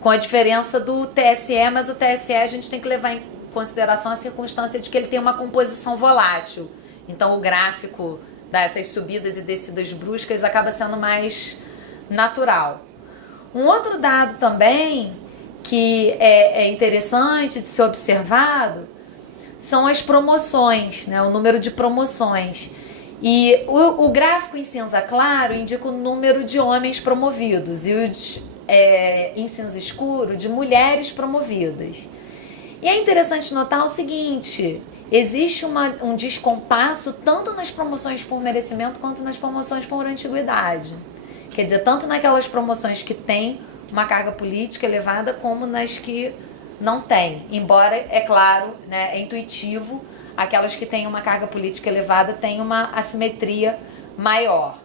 com a diferença do TSE, mas o TSE a gente tem que levar em consideração a circunstância de que ele tem uma composição volátil, então o gráfico dessas subidas e descidas bruscas acaba sendo mais natural. Um outro dado também que é interessante de ser observado são as promoções, né? O número de promoções. E o gráfico em cinza claro indica o número de homens promovidos e em cinza escuro de mulheres promovidas. E é interessante notar o seguinte: existe um descompasso tanto nas promoções por merecimento quanto nas promoções por antiguidade. Quer dizer, tanto naquelas promoções que têm uma carga política elevada, como nas que não têm. Embora, é claro, né, é intuitivo, aquelas que têm uma carga política elevada têm uma assimetria maior.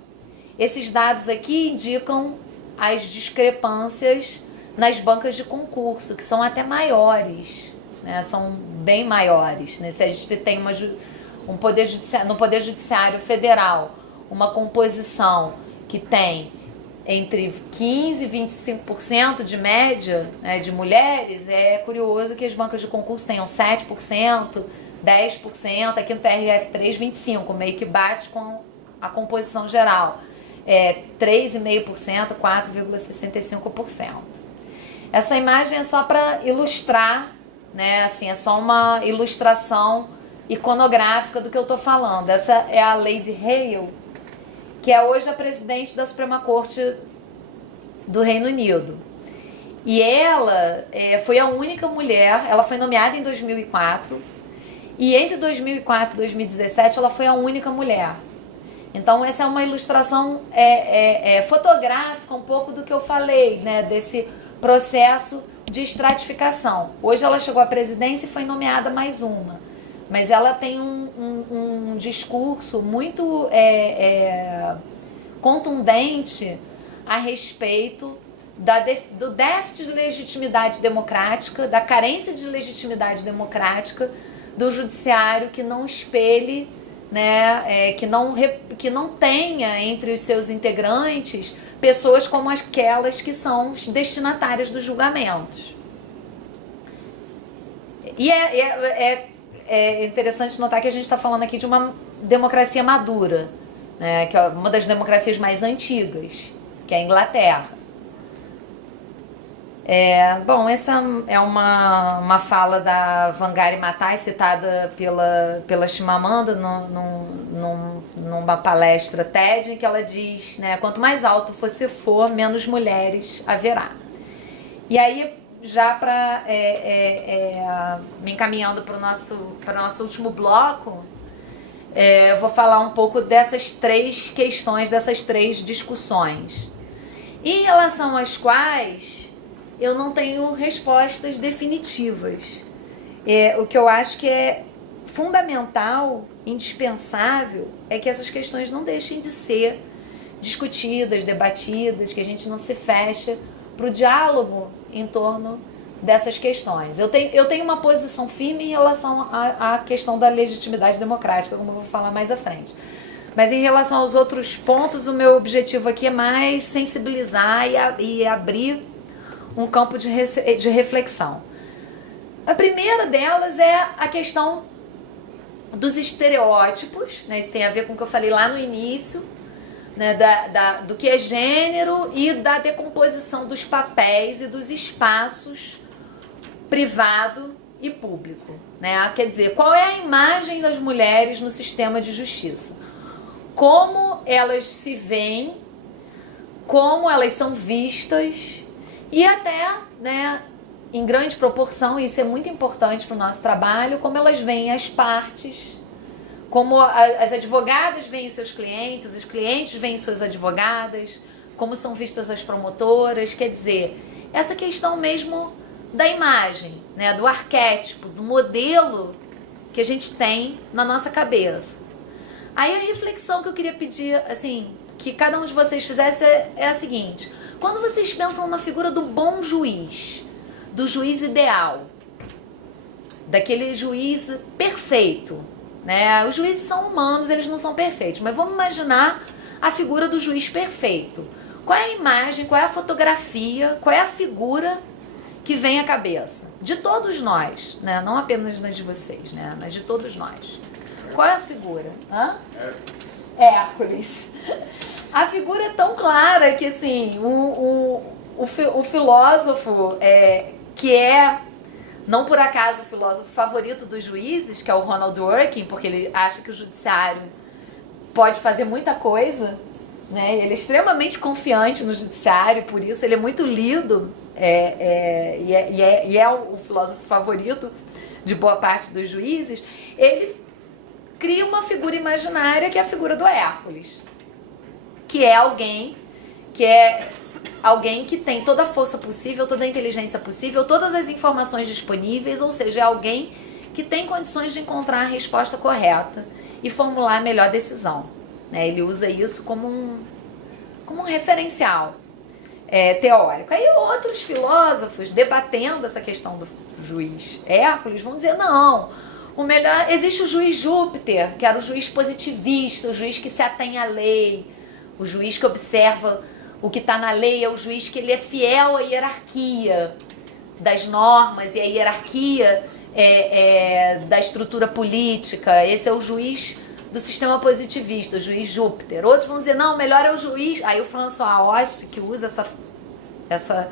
Esses dados aqui indicam as discrepâncias nas bancas de concurso, que são até maiores, né, são bem maiores. Né? Se a gente tem no Poder Judiciário Federal uma composição que tem entre 15% e 25% de média, né, de mulheres, é curioso que as bancas de concurso tenham 7%, 10%, aqui no TRF3, 25%, meio que bate com a composição geral. 3,5%, 4,65%. Essa imagem é só para ilustrar, né, assim, é só uma ilustração iconográfica do que eu estou falando. Essa é a Lady Hale, que é hoje a presidente da Suprema Corte do Reino Unido. E ela foi a única mulher, ela foi nomeada em 2004, e entre 2004 e 2017 ela foi a única mulher Então, essa é uma ilustração fotográfica um pouco do que eu falei, né, desse processo de estratificação. Hoje ela chegou à presidência e foi nomeada mais uma, mas ela tem um discurso muito contundente a respeito do déficit de legitimidade democrática, da carência de legitimidade democrática do judiciário que não espelhe, né, que não tenha entre os seus integrantes pessoas como aquelas que são destinatárias dos julgamentos. E é interessante notar que a gente está falando aqui de uma democracia madura, né, que é uma das democracias mais antigas, que é a Inglaterra. Bom, essa é uma fala da Wangari Maathai, citada pela Chimamanda numa palestra TED, em que ela diz, né, quanto mais alto você for, menos mulheres haverá. E aí, já para me encaminhando para o nosso último bloco, eu vou falar um pouco dessas três questões, dessas três discussões, em relação às quais eu não tenho respostas definitivas. O que eu acho que é fundamental, indispensável, é que essas questões não deixem de ser discutidas, debatidas, que a gente não se feche para o diálogo em torno dessas questões. Eu tenho uma posição firme em relação à questão da legitimidade democrática, como eu vou falar mais à frente. Mas em relação aos outros pontos, o meu objetivo aqui é mais sensibilizar e abrir um campo de reflexão. A primeira delas é a questão dos estereótipos, né? Isso tem a ver com o que eu falei lá no início, né? Do que é gênero e da decomposição dos papéis e dos espaços privado e público, né? Quer dizer, qual é a imagem das mulheres no sistema de justiça? Como elas se veem, como elas são vistas, e até, né, em grande proporção, isso é muito importante para o nosso trabalho, como elas veem as partes, como as advogadas veem os seus clientes, os clientes veem suas advogadas, como são vistas as promotoras. Quer dizer, essa questão mesmo da imagem, né, do arquétipo, do modelo que a gente tem na nossa cabeça. Aí a reflexão que eu queria pedir, assim, que cada um de vocês fizesse é a seguinte: quando vocês pensam na figura do bom juiz, do juiz ideal, daquele juiz perfeito, né? Os juízes são humanos, eles não são perfeitos, mas vamos imaginar a figura do juiz perfeito. Qual é a imagem, qual é a fotografia, qual é a figura que vem à cabeça? De todos nós, né? Não apenas de vocês, né? Mas de todos nós. Qual é a figura? Hércules. A figura é tão clara que, assim, o filósofo, que é, não por acaso, o filósofo favorito dos juízes, que é o Ronald Dworkin, porque ele acha que o judiciário pode fazer muita coisa, né? Ele é extremamente confiante no judiciário, por isso ele é muito lido, e é o filósofo favorito de boa parte dos juízes. Ele cria uma figura imaginária que é a figura do Hércules, que é alguém que tem toda a força possível, toda a inteligência possível, todas as informações disponíveis, ou seja, é alguém que tem condições de encontrar a resposta correta e formular a melhor decisão, né? Ele usa isso como um referencial teórico. Aí outros filósofos, debatendo essa questão do juiz Hércules, vão dizer, não, o melhor, existe o juiz Júpiter, que era o juiz positivista, o juiz que se atém à lei, o juiz que observa o que está na lei, é o juiz que ele é fiel à hierarquia das normas e à hierarquia da estrutura política. Esse é o juiz do sistema positivista, o juiz Júpiter. Outros vão dizer, não, o melhor é o juiz... Aí o François Hoche, que usa essa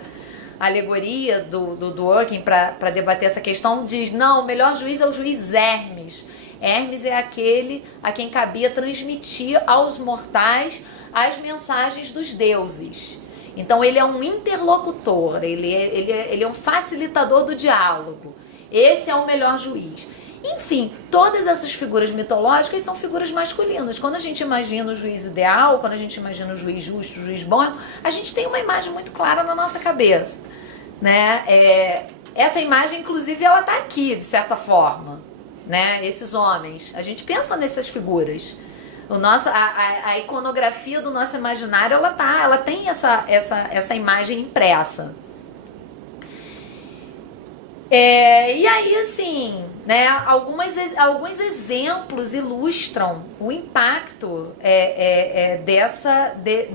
alegoria do Dworkin para debater essa questão, diz, não, o melhor juiz é o juiz Hermes. Hermes é aquele a quem cabia transmitir aos mortais as mensagens dos deuses. Então ele é um interlocutor, ele é um facilitador do diálogo. Esse é o melhor juiz. Enfim, todas essas figuras mitológicas são figuras masculinas. Quando a gente imagina o juiz ideal, quando a gente imagina o juiz justo, o juiz bom, a gente tem uma imagem muito clara na nossa cabeça, né? Essa imagem, inclusive, ela está aqui, de certa forma, né? Esses homens. A gente pensa nessas figuras. A iconografia do nosso imaginário, ela tem essa imagem impressa. E aí, assim, né, alguns exemplos ilustram o impacto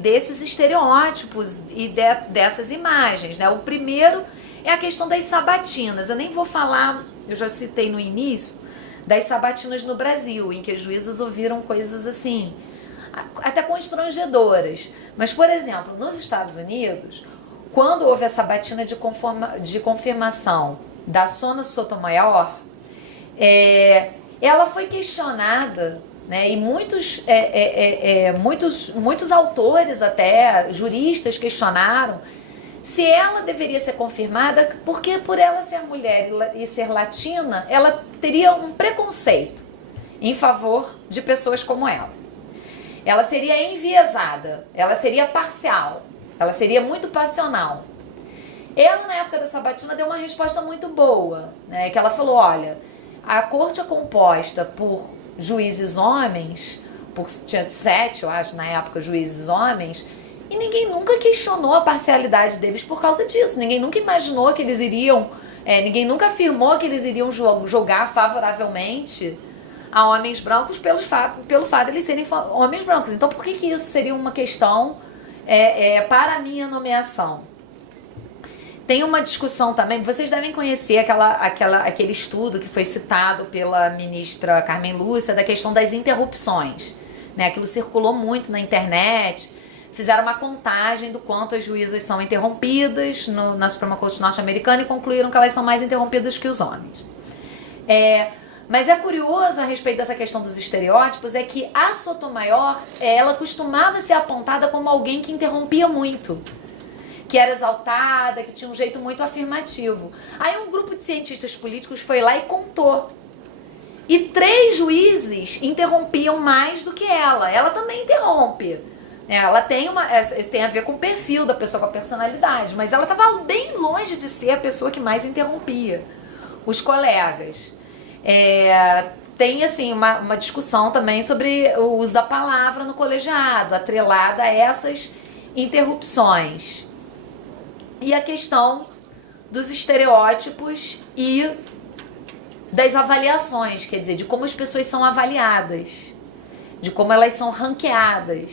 desses estereótipos e dessas imagens, né? O primeiro é a questão das sabatinas. Eu nem vou falar, eu já citei no início, das sabatinas no Brasil, em que as juízas ouviram coisas assim, até constrangedoras. Mas, por exemplo, nos Estados Unidos, quando houve a sabatina de confirmação da Sona Sotomayor, ela foi questionada, né, e muitos autores, até juristas, questionaram se ela deveria ser confirmada, porque por ela ser mulher e ser latina, ela teria um preconceito em favor de pessoas como ela. Ela seria enviesada, ela seria parcial, ela seria muito passional. Ela, na época da sabatina, deu uma resposta muito boa, né? Que ela falou, olha, a corte é composta por juízes homens, tinha 7, eu acho, na época, juízes homens, e ninguém nunca questionou a parcialidade deles por causa disso. Ninguém nunca imaginou que eles iriam, ninguém nunca afirmou que eles iriam julgar favoravelmente a homens brancos pelo fato de eles serem homens brancos. Então, por que isso seria uma questão para a minha nomeação? Tem uma discussão também, vocês devem conhecer aquele estudo que foi citado pela ministra Carmen Lúcia, da questão das interrupções, né? Aquilo circulou muito na internet, fizeram uma contagem do quanto as juízas são interrompidas na Suprema Corte norte-americana e concluíram que elas são mais interrompidas que os homens. Mas é curioso a respeito dessa questão dos estereótipos, é que a Sotomayor, ela costumava ser apontada como alguém que interrompia muito, que era exaltada, que tinha um jeito muito afirmativo. Aí um grupo de cientistas políticos foi lá e contou. E 3 juízes interrompiam mais do que ela. Ela também interrompe. Ela tem isso tem a ver com o perfil da pessoa, com a personalidade, mas ela estava bem longe de ser a pessoa que mais interrompia os colegas. Tem assim uma discussão também sobre o uso da palavra no colegiado, atrelada a essas interrupções. E a questão dos estereótipos e das avaliações, quer dizer, de como as pessoas são avaliadas, de como elas são ranqueadas.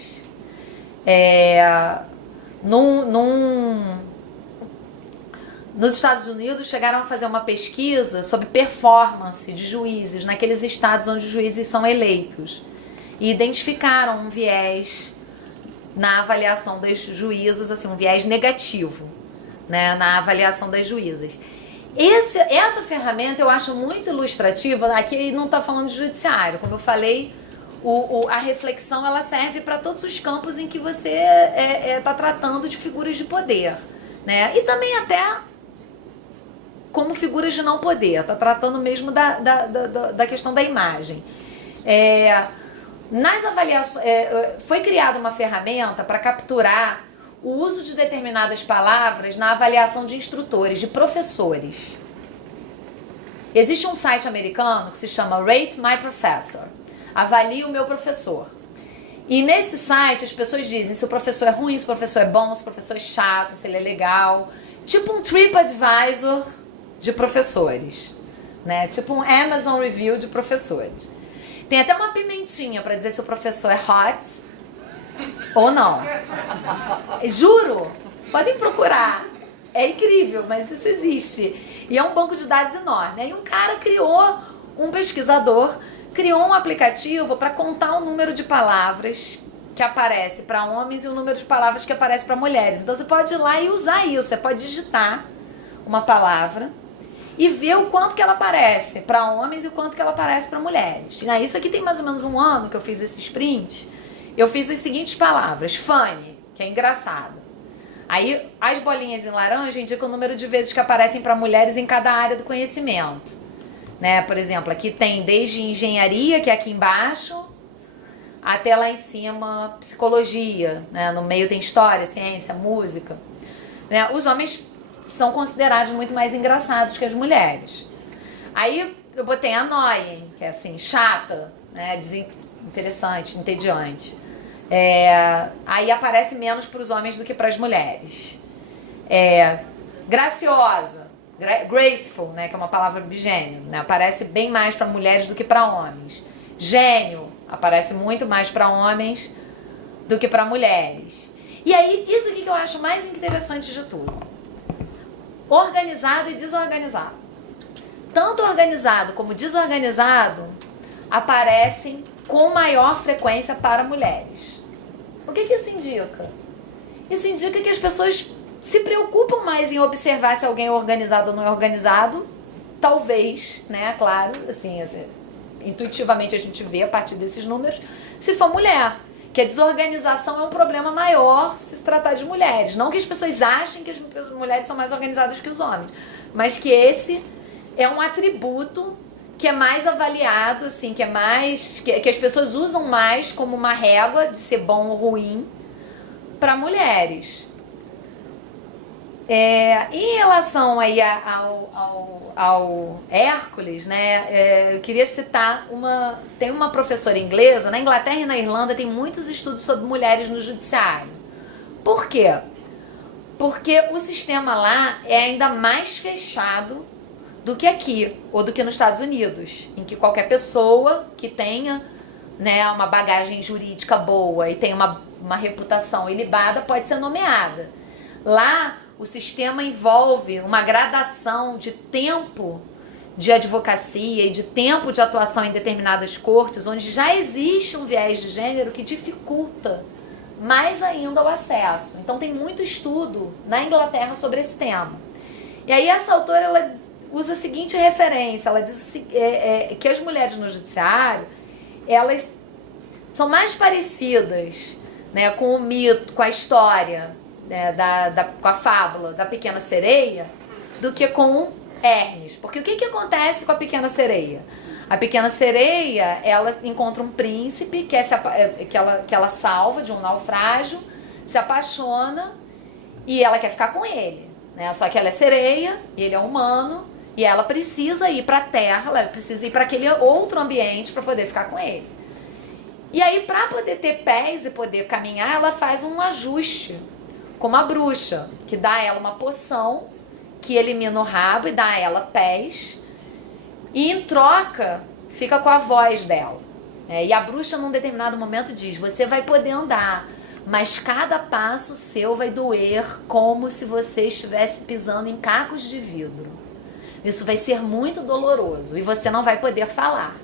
Nos Estados Unidos chegaram a fazer uma pesquisa sobre performance de juízes naqueles estados onde os juízes são eleitos e identificaram um viés na avaliação das juízas, assim, um viés negativo, né, na avaliação das juízas. Essa ferramenta eu acho muito ilustrativa. Aqui não está falando de judiciário, como eu falei, a reflexão ela serve para todos os campos em que você está tratando de figuras de poder, né? E também até como figuras de não poder, está tratando mesmo da questão da imagem. Nas avaliações, foi criada uma ferramenta para capturar o uso de determinadas palavras na avaliação de instrutores, de professores. Existe um site americano que se chama Rate My Professor. Avalie o meu professor. E nesse site as pessoas dizem se o professor é ruim, se o professor é bom, se o professor é chato, se ele é legal. Tipo um TripAdvisor de professores, né? Tipo um Amazon Review de professores. Tem até uma pimentinha para dizer se o professor é hot ou não. Juro, podem procurar. É incrível, mas isso existe. E é um banco de dados enorme. Aí um cara um pesquisador criou um aplicativo para contar o número de palavras que aparece para homens e o número de palavras que aparece para mulheres. Então você pode ir lá e usar isso. Você pode digitar uma palavra e ver o quanto que ela aparece para homens e o quanto que ela aparece para mulheres. Isso aqui tem mais ou menos um ano que eu fiz esse sprint. Eu fiz as seguintes palavras. Funny, que é engraçado. Aí as bolinhas em laranja indicam o número de vezes que aparecem para mulheres em cada área do conhecimento. né? Por exemplo, aqui tem desde engenharia, que é aqui embaixo, até lá em cima psicologia, né? No meio tem história, ciência, música, né? Os homens são considerados muito mais engraçados que as mulheres. Aí eu botei annoying, que é assim, chata, né? Desinteressante, entediante. Aí aparece menos para os homens do que para as mulheres. Graciosa, graceful, né? Que é uma palavra bigênio, né? Aparece bem mais para mulheres do que para homens. Gênio aparece muito mais para homens do que para mulheres. E aí, isso aqui que eu acho mais interessante de tudo. Organizado e desorganizado. Tanto organizado como desorganizado aparecem com maior frequência para mulheres. O que isso indica? Isso indica que as pessoas se preocupam mais em observar se alguém é organizado ou não é organizado. Talvez, né, claro, assim, intuitivamente a gente vê a partir desses números, se for mulher. Que a desorganização é um problema maior se tratar de mulheres. Não que as pessoas achem que as mulheres são mais organizadas que os homens, mas que esse é um atributo que é mais avaliado, assim, que é mais que as pessoas usam mais como uma régua de ser bom ou ruim para mulheres. Em relação aí ao Hércules, né, eu queria citar tem uma professora inglesa, na Inglaterra e na Irlanda tem muitos estudos sobre mulheres no judiciário. Por quê? Porque o sistema lá é ainda mais fechado do que aqui, ou do que nos Estados Unidos, em que qualquer pessoa que tenha, né, uma bagagem jurídica boa e tenha uma reputação ilibada pode ser nomeada. Lá, o sistema envolve uma gradação de tempo de advocacia e de tempo de atuação em determinadas cortes, onde já existe um viés de gênero que dificulta mais ainda o acesso. Então tem muito estudo na Inglaterra sobre esse tema. E aí essa autora ela usa a seguinte referência, ela diz que as mulheres no judiciário, elas são mais parecidas, né, com o mito, com a história, né, com a fábula da Pequena Sereia, do que com Hermes. Porque o que acontece com a Pequena Sereia? A Pequena Sereia, ela encontra um príncipe que ela salva de um naufrágio, se apaixona e ela quer ficar com ele, né? Só que ela é sereia e ele é humano e ela precisa ir para a terra, ela precisa ir para aquele outro ambiente para poder ficar com ele. E aí, para poder ter pés e poder caminhar, ela faz um ajuste com uma bruxa, que dá a ela uma poção que elimina o rabo e dá a ela pés, e em troca fica com a voz dela. E a bruxa num determinado momento diz: você vai poder andar, mas cada passo seu vai doer como se você estivesse pisando em cacos de vidro. Isso vai ser muito doloroso e você não vai poder falar.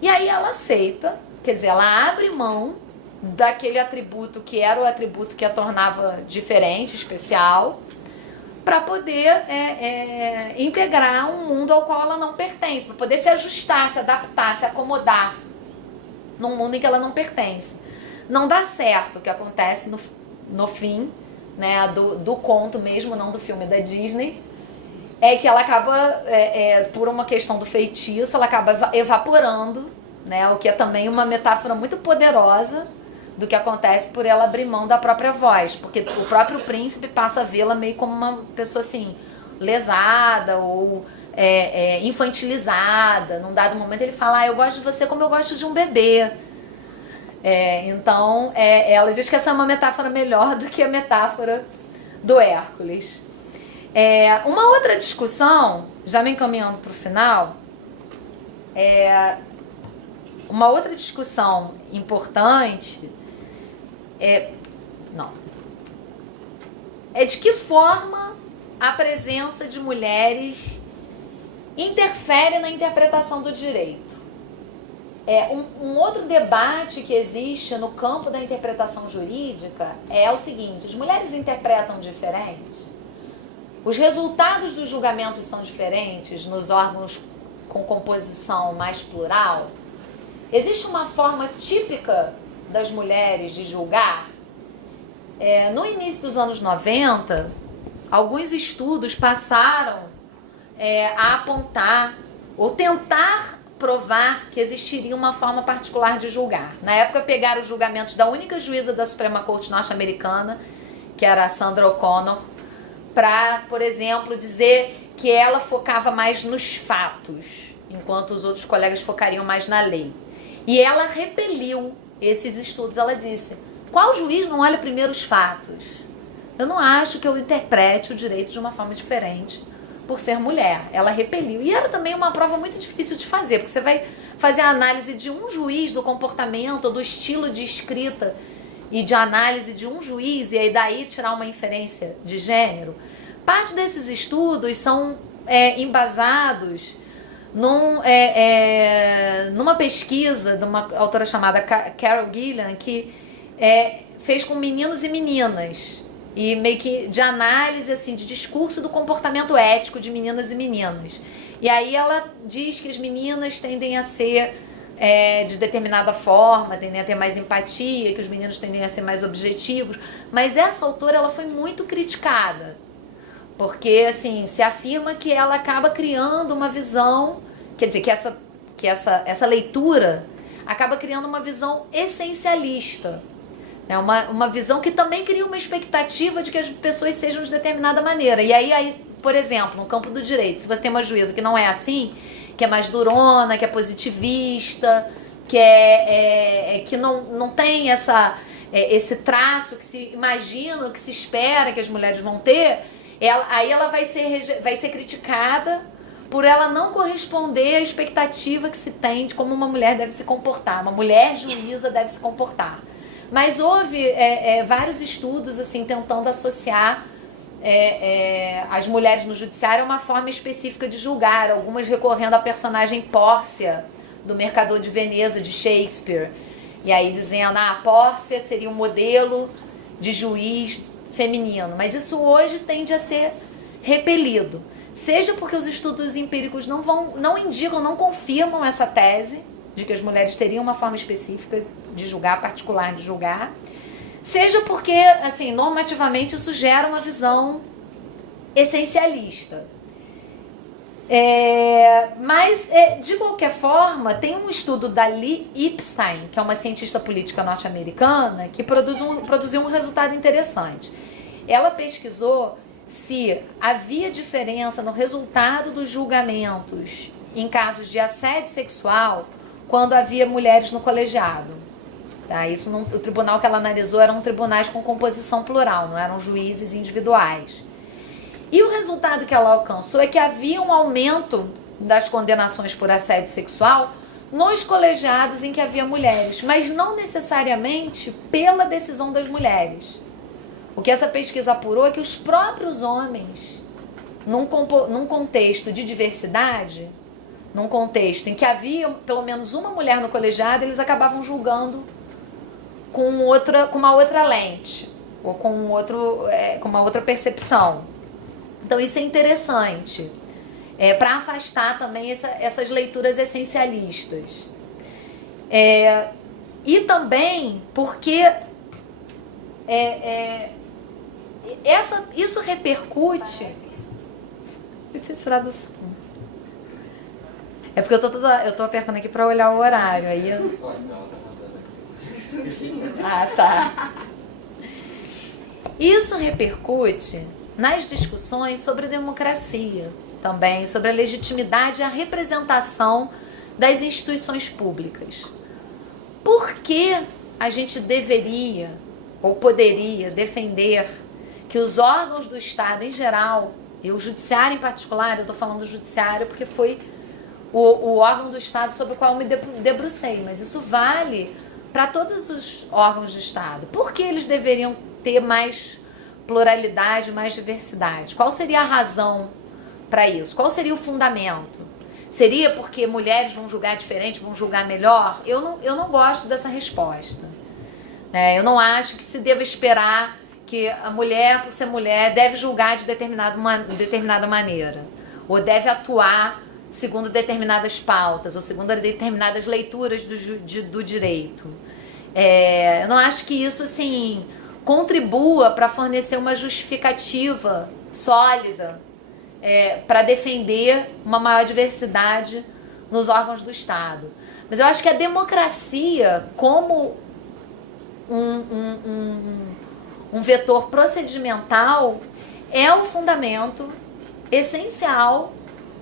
E aí ela aceita, quer dizer, ela abre mão daquele atributo que era o atributo que a tornava diferente, especial, para poder integrar um mundo ao qual ela não pertence, para poder se ajustar, se adaptar, se acomodar num mundo em que ela não pertence. Não dá certo o que acontece no fim, né, do conto mesmo, não do filme da Disney, é que ela acaba, por uma questão do feitiço, ela acaba evaporando, né, o que é também uma metáfora muito poderosa do que acontece por ela abrir mão da própria voz, porque o próprio príncipe passa a vê-la meio como uma pessoa assim, lesada ou infantilizada. Num dado momento ele fala: eu gosto de você como eu gosto de um bebê. Então ela diz que essa é uma metáfora melhor do que a metáfora do Hércules. Uma outra discussão, já me encaminhando para o final, uma outra discussão importante é de que forma a presença de mulheres interfere na interpretação do direito. Um outro debate que existe no campo da interpretação jurídica é o seguinte: as mulheres interpretam diferente? Os resultados dos julgamentos são diferentes nos órgãos com composição mais plural? Existe uma forma típica das mulheres de julgar? No início dos anos 90, alguns estudos passaram a apontar ou tentar provar que existiria uma forma particular de julgar. Na época pegaram os julgamentos da única juíza da Suprema Corte norte-americana, que era a Sandra O'Connor, para, por exemplo, dizer que ela focava mais nos fatos, enquanto os outros colegas focariam mais na lei. E ela repeliu esses estudos. Ela disse: qual juiz não olha primeiro os fatos? Eu não acho que eu interprete o direito de uma forma diferente por ser mulher. Ela repeliu. E era também uma prova muito difícil de fazer, porque você vai fazer a análise de um juiz do comportamento, do estilo de escrita e de análise de um juiz, e aí daí tirar uma inferência de gênero. Parte desses estudos são embasados numa pesquisa de uma autora chamada Carol Gilliam, que fez com meninos e meninas, e meio que de análise assim, de discurso do comportamento ético de meninas e meninas. E aí ela diz que as meninas tendem a ser de determinada forma, tendem a ter mais empatia, que os meninos tendem a ser mais objetivos. Mas essa autora, ela foi muito criticada, porque assim, se afirma que ela acaba criando uma visão, quer dizer, que essa leitura acaba criando uma visão essencialista, né? Uma visão que também cria uma expectativa de que as pessoas sejam de determinada maneira. E aí, por exemplo, no campo do direito, se você tem uma juíza que não é assim, que é mais durona, que é positivista, que não tem esse traço que se imagina, que se espera que as mulheres vão ter, aí ela vai ser criticada por ela não corresponder à expectativa que se tem de como uma mulher deve se comportar, uma mulher juíza deve se comportar. Mas houve vários estudos assim, tentando associar as mulheres no judiciário a uma forma específica de julgar, algumas recorrendo à personagem Pórcia, do Mercador de Veneza, de Shakespeare, e aí dizendo, Pórcia seria um modelo de juiz feminino, mas isso hoje tende a ser repelido, seja porque os estudos empíricos não indicam, não confirmam essa tese de que as mulheres teriam uma forma específica de julgar, particular de julgar, seja porque, assim, normativamente isso gera uma visão essencialista. Mas, de qualquer forma, tem um estudo da Lee Epstein, que é uma cientista política norte-americana, que produziu um resultado interessante. Ela pesquisou se havia diferença no resultado dos julgamentos em casos de assédio sexual quando havia mulheres no colegiado. Tá? O tribunal que ela analisou eram tribunais com composição plural, não eram juízes individuais. E o resultado que ela alcançou é que havia um aumento das condenações por assédio sexual nos colegiados em que havia mulheres, mas não necessariamente pela decisão das mulheres. O que essa pesquisa apurou é que os próprios homens, num contexto de diversidade, num contexto em que havia pelo menos uma mulher no colegiado, eles acabavam julgando com uma outra lente, ou com uma outra percepção. Então isso é interessante, para afastar também essas leituras essencialistas. E também porque isso repercute... Eu tinha tirado assim. É porque eu tô apertando aqui para olhar o horário, aí tá. Isso repercute nas discussões sobre democracia, também sobre a legitimidade e a representação das instituições públicas. Por que a gente deveria ou poderia defender que os órgãos do Estado em geral, e o judiciário em particular, eu estou falando do judiciário porque foi o órgão do Estado sobre o qual eu me debrucei, mas isso vale para todos os órgãos do Estado. Por que eles deveriam ter mais pluralidade, mais diversidade? Qual seria a razão para isso? Qual seria o fundamento? Seria porque mulheres vão julgar diferente, vão julgar melhor? Eu não gosto dessa resposta. Eu não acho que se deva esperar que a mulher, por ser mulher, deve julgar de determinada maneira, ou deve atuar segundo determinadas pautas, ou segundo determinadas leituras do direito. Eu não acho que isso, assim, contribua para fornecer uma justificativa sólida para defender uma maior diversidade nos órgãos do Estado. Mas eu acho que a democracia, como um vetor procedimental, é o fundamento essencial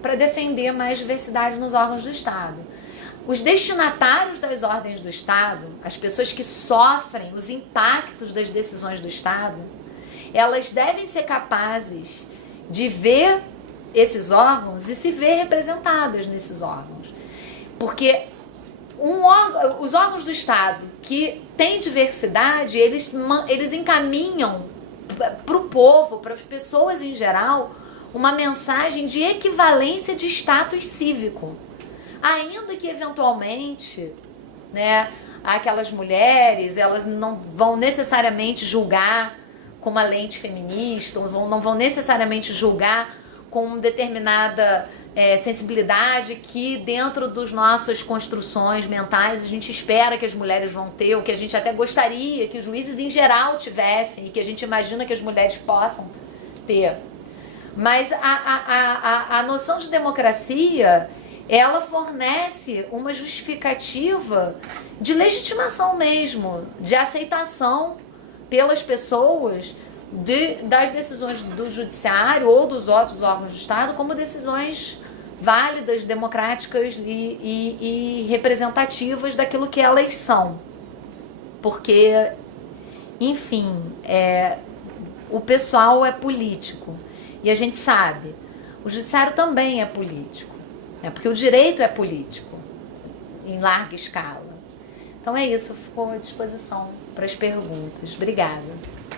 para defender mais diversidade nos órgãos do Estado. Os destinatários das ordens do Estado, as pessoas que sofrem os impactos das decisões do Estado, elas devem ser capazes de ver esses órgãos e se ver representadas nesses órgãos. Porque os órgãos do Estado que têm diversidade, eles encaminham para o povo, para as pessoas em geral, uma mensagem de equivalência de status cívico. Ainda que, eventualmente, né, aquelas mulheres, elas não vão necessariamente julgar com uma lente feminista, não vão necessariamente julgar com uma determinada sensibilidade que dentro das nossas construções mentais a gente espera que as mulheres vão ter, ou que a gente até gostaria que os juízes em geral tivessem, e que a gente imagina que as mulheres possam ter. Mas a noção de democracia, ela fornece uma justificativa de legitimação mesmo, de aceitação pelas pessoas das decisões do judiciário ou dos outros órgãos do Estado como decisões válidas, democráticas e representativas daquilo que elas são. Porque, enfim, o pessoal é político. E a gente sabe, o judiciário também é político, né? Porque o direito é político, em larga escala. Então é isso, ficou à disposição para as perguntas. Obrigada.